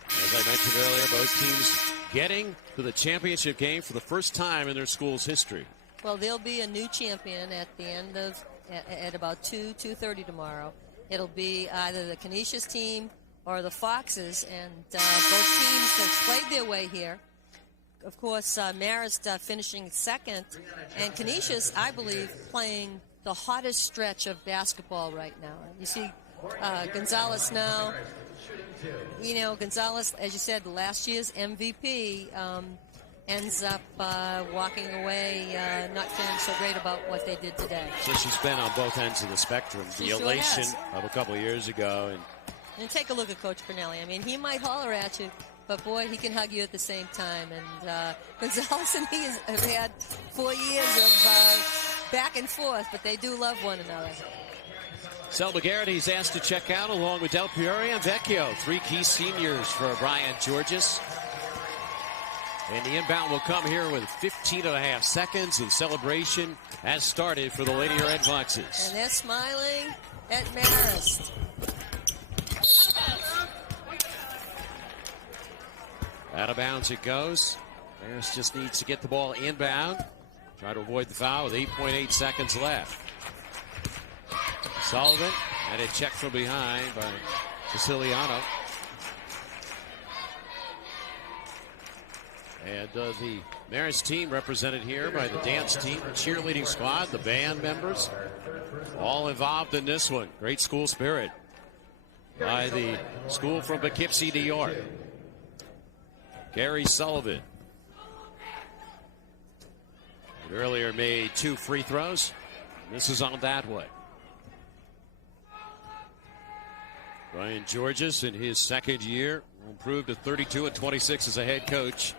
As I mentioned earlier, both teams getting to the championship game for the first time in their school's history. Well, there'll be a new champion at the end of, at about 2:30 tomorrow. It'll be either the Canisius team or the Foxes, and both teams have played their way here. Of course, Marist finishing second, and Canisius, I believe, playing the hottest stretch of basketball right now. You see Gonzalez now. You know, Gonzalez, as you said, last year's MVP, ends up walking away not feeling so great about what they did today. So she's been on both ends of the spectrum. The elation of a couple of years ago. And take a look at Coach Pernelli. I mean, he might holler at you, but boy, he can hug you at the same time. And Gonzalez and he have had 4 years of back and forth, but they do love one another. Selma Garrity's asked to check out along with Del Piore and Vecchio. 3 key seniors for Brian Georges. And the inbound will come here with 15.5 seconds, and celebration has started for the Lady Red Foxes. And they're smiling at Marist. Out of bounds it goes. Marist just needs to get the ball inbound. Try to avoid the foul with 8.8 seconds left. Sullivan, and a check from behind by Siciliano. And the Marist team represented here by the dance team, the cheerleading squad, the band members, all involved in this one. Great school spirit by the school from Poughkeepsie, New York. Gary Sullivan earlier made 2 free throws. This is on that one. Brian Georges in his second year will improve to 32 and 26 as a head coach.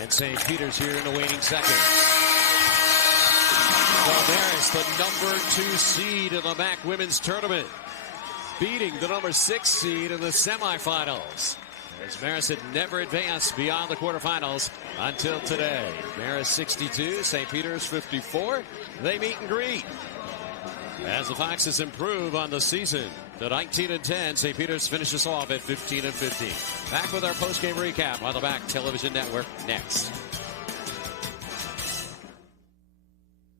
And St. Peter's here in the waning second. Marist, the number 2 seed in the MAAC women's tournament, beating the number 6 seed in the semifinals. As Marist had never advanced beyond the quarterfinals until today. Marist 62, St. Peter's 54. They meet and greet. As the Foxes improve on the season to 19-10, St. Peter's finishes off at 15-15. Back with our post-game recap on the MAAC Television Network next.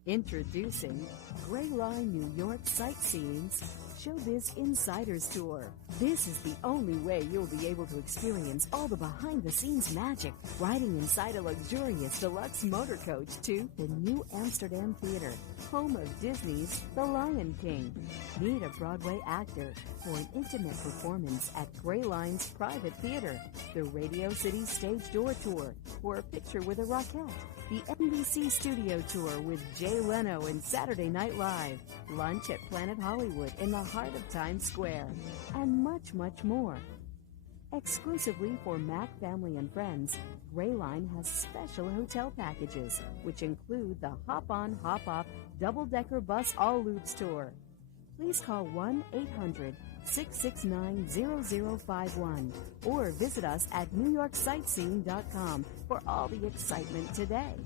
Introducing Gray Line New York Sightseeing's Showbiz Insiders Tour. This is the only way you'll be able to experience all the behind-the-scenes magic, riding inside a luxurious deluxe motor coach to the New Amsterdam Theater, home of Disney's The Lion King. Meet a Broadway actor for an intimate performance at Gray Line's private theater, the Radio City Stage Door Tour, or a picture with a Rockette, the NBC Studio Tour with Jay Leno and Saturday Night Live, lunch at Planet Hollywood in the heart of Times Square, and much, much more. Exclusively for MAAC family and friends, Gray Line has special hotel packages, which include the Hop-On, Hop-Off double-decker bus all loops tour. Please call 1-800-669-0051 or visit us at NewYorkSightseeing.com for all the excitement today.